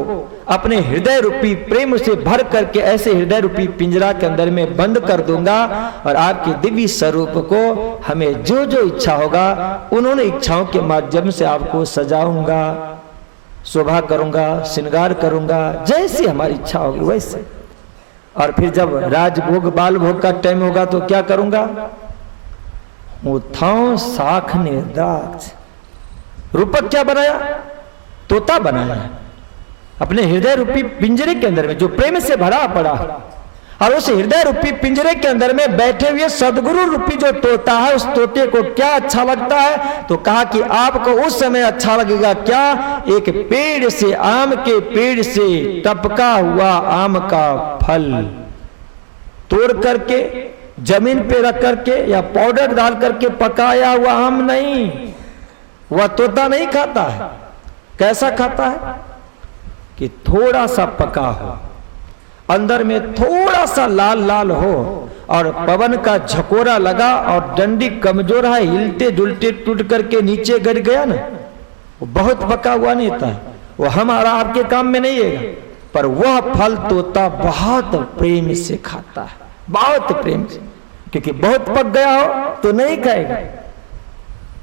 अपने हृदय रूपी प्रेम से भर करके ऐसे हृदय रूपी पिंजरा के अंदर में बंद कर दूंगा, और आपके दिव्य स्वरूप को हमें जो जो इच्छा होगा उन्होंने इच्छाओं के माध्यम से आपको सजाऊंगा, शोभा करूंगा, श्रृंगार करूंगा, जैसी हमारी इच्छा होगी वैसे। और फिर जब राजभोग बाल भोग का टाइम होगा तो क्या करूंगा, उठाओ साख ने द्राक्ष, रूपक क्या बनाया, तोता बनाया अपने हृदय रूपी पिंजरे के अंदर में जो प्रेम से भरा पड़ा, और उस हृदय रूपी पिंजरे के अंदर में बैठे हुए सदगुरु रूपी जो तोता है, उस तोते को क्या अच्छा लगता है, तो कहा कि आपको उस समय अच्छा लगेगा क्या, एक पेड़ से, आम के पेड़ से टपका हुआ आम का फल तोड़ करके जमीन पे रख करके या पाउडर डाल करके पकाया हुआ आम नहीं, वह तोता नहीं खाता है। कैसा खाता है कि थोड़ा सा पका हो, अंदर में थोड़ा सा लाल लाल हो, और पवन का झकोरा लगा और डंडी कमजोर है, हिलते जुलते टूट करके नीचे गिर गया ना, वो बहुत पका हुआ नहीं था, वो हमारा आपके काम में नहीं है, पर वह फल तोता बहुत प्रेम से खाता है, बहुत प्रेम से, क्योंकि बहुत पक गया हो तो नहीं खाएगा,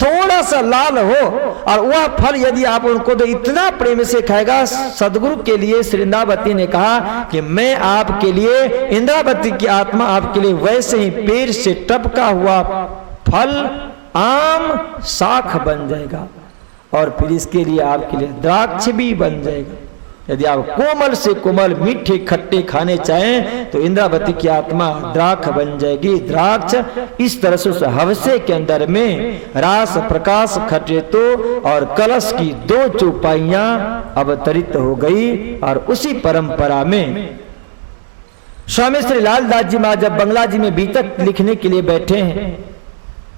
थोड़ा सा लाल हो, और वह फल यदि आप उनको तो इतना प्रेम से खाएगा। सदगुरु के लिए श्री इंद्रावती ने कहा कि मैं आपके लिए, इंद्रावती की आत्मा आपके लिए वैसे ही पेड़ से टपका हुआ फल आम शाख बन जाएगा, और फिर इसके लिए आपके लिए द्राक्ष भी बन जाएगा। यदि आप कोमल से कोमल मीठे खट्टे खाने चाहें तो इंद्रावती की आत्मा द्राक्ष बन जाएगी। द्राक्ष इस तरह से उस हवसे के अंदर में रास प्रकाश खटे तो और कलश की 2 चौपाइयां अवतरित हो गई। और उसी परंपरा में स्वामी श्री लालदास जी महाराज जब बंगला जी में बीतक लिखने के लिए बैठे हैं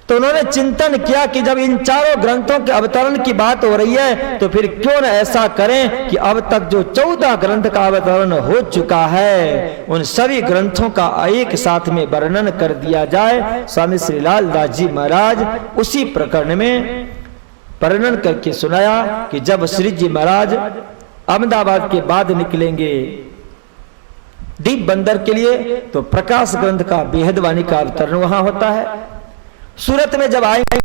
तो उन्होंने चिंतन किया कि जब इन चारों ग्रंथों के अवतरण की बात हो रही है तो फिर क्यों न ऐसा करें कि अब तक जो 14 ग्रंथ का अवतरण हो चुका है उन सभी ग्रंथों का एक साथ में वर्णन कर दिया जाए। स्वामी श्री लालदास जी महाराज उसी प्रकरण में वर्णन करके सुनाया कि जब श्री जी महाराज अहमदाबाद के बाद निकलेंगे दीप बंदर के लिए तो प्रकाश ग्रंथ का बेहद वाणी का अवतरण वहां होता है। सूरत में जब आएंगे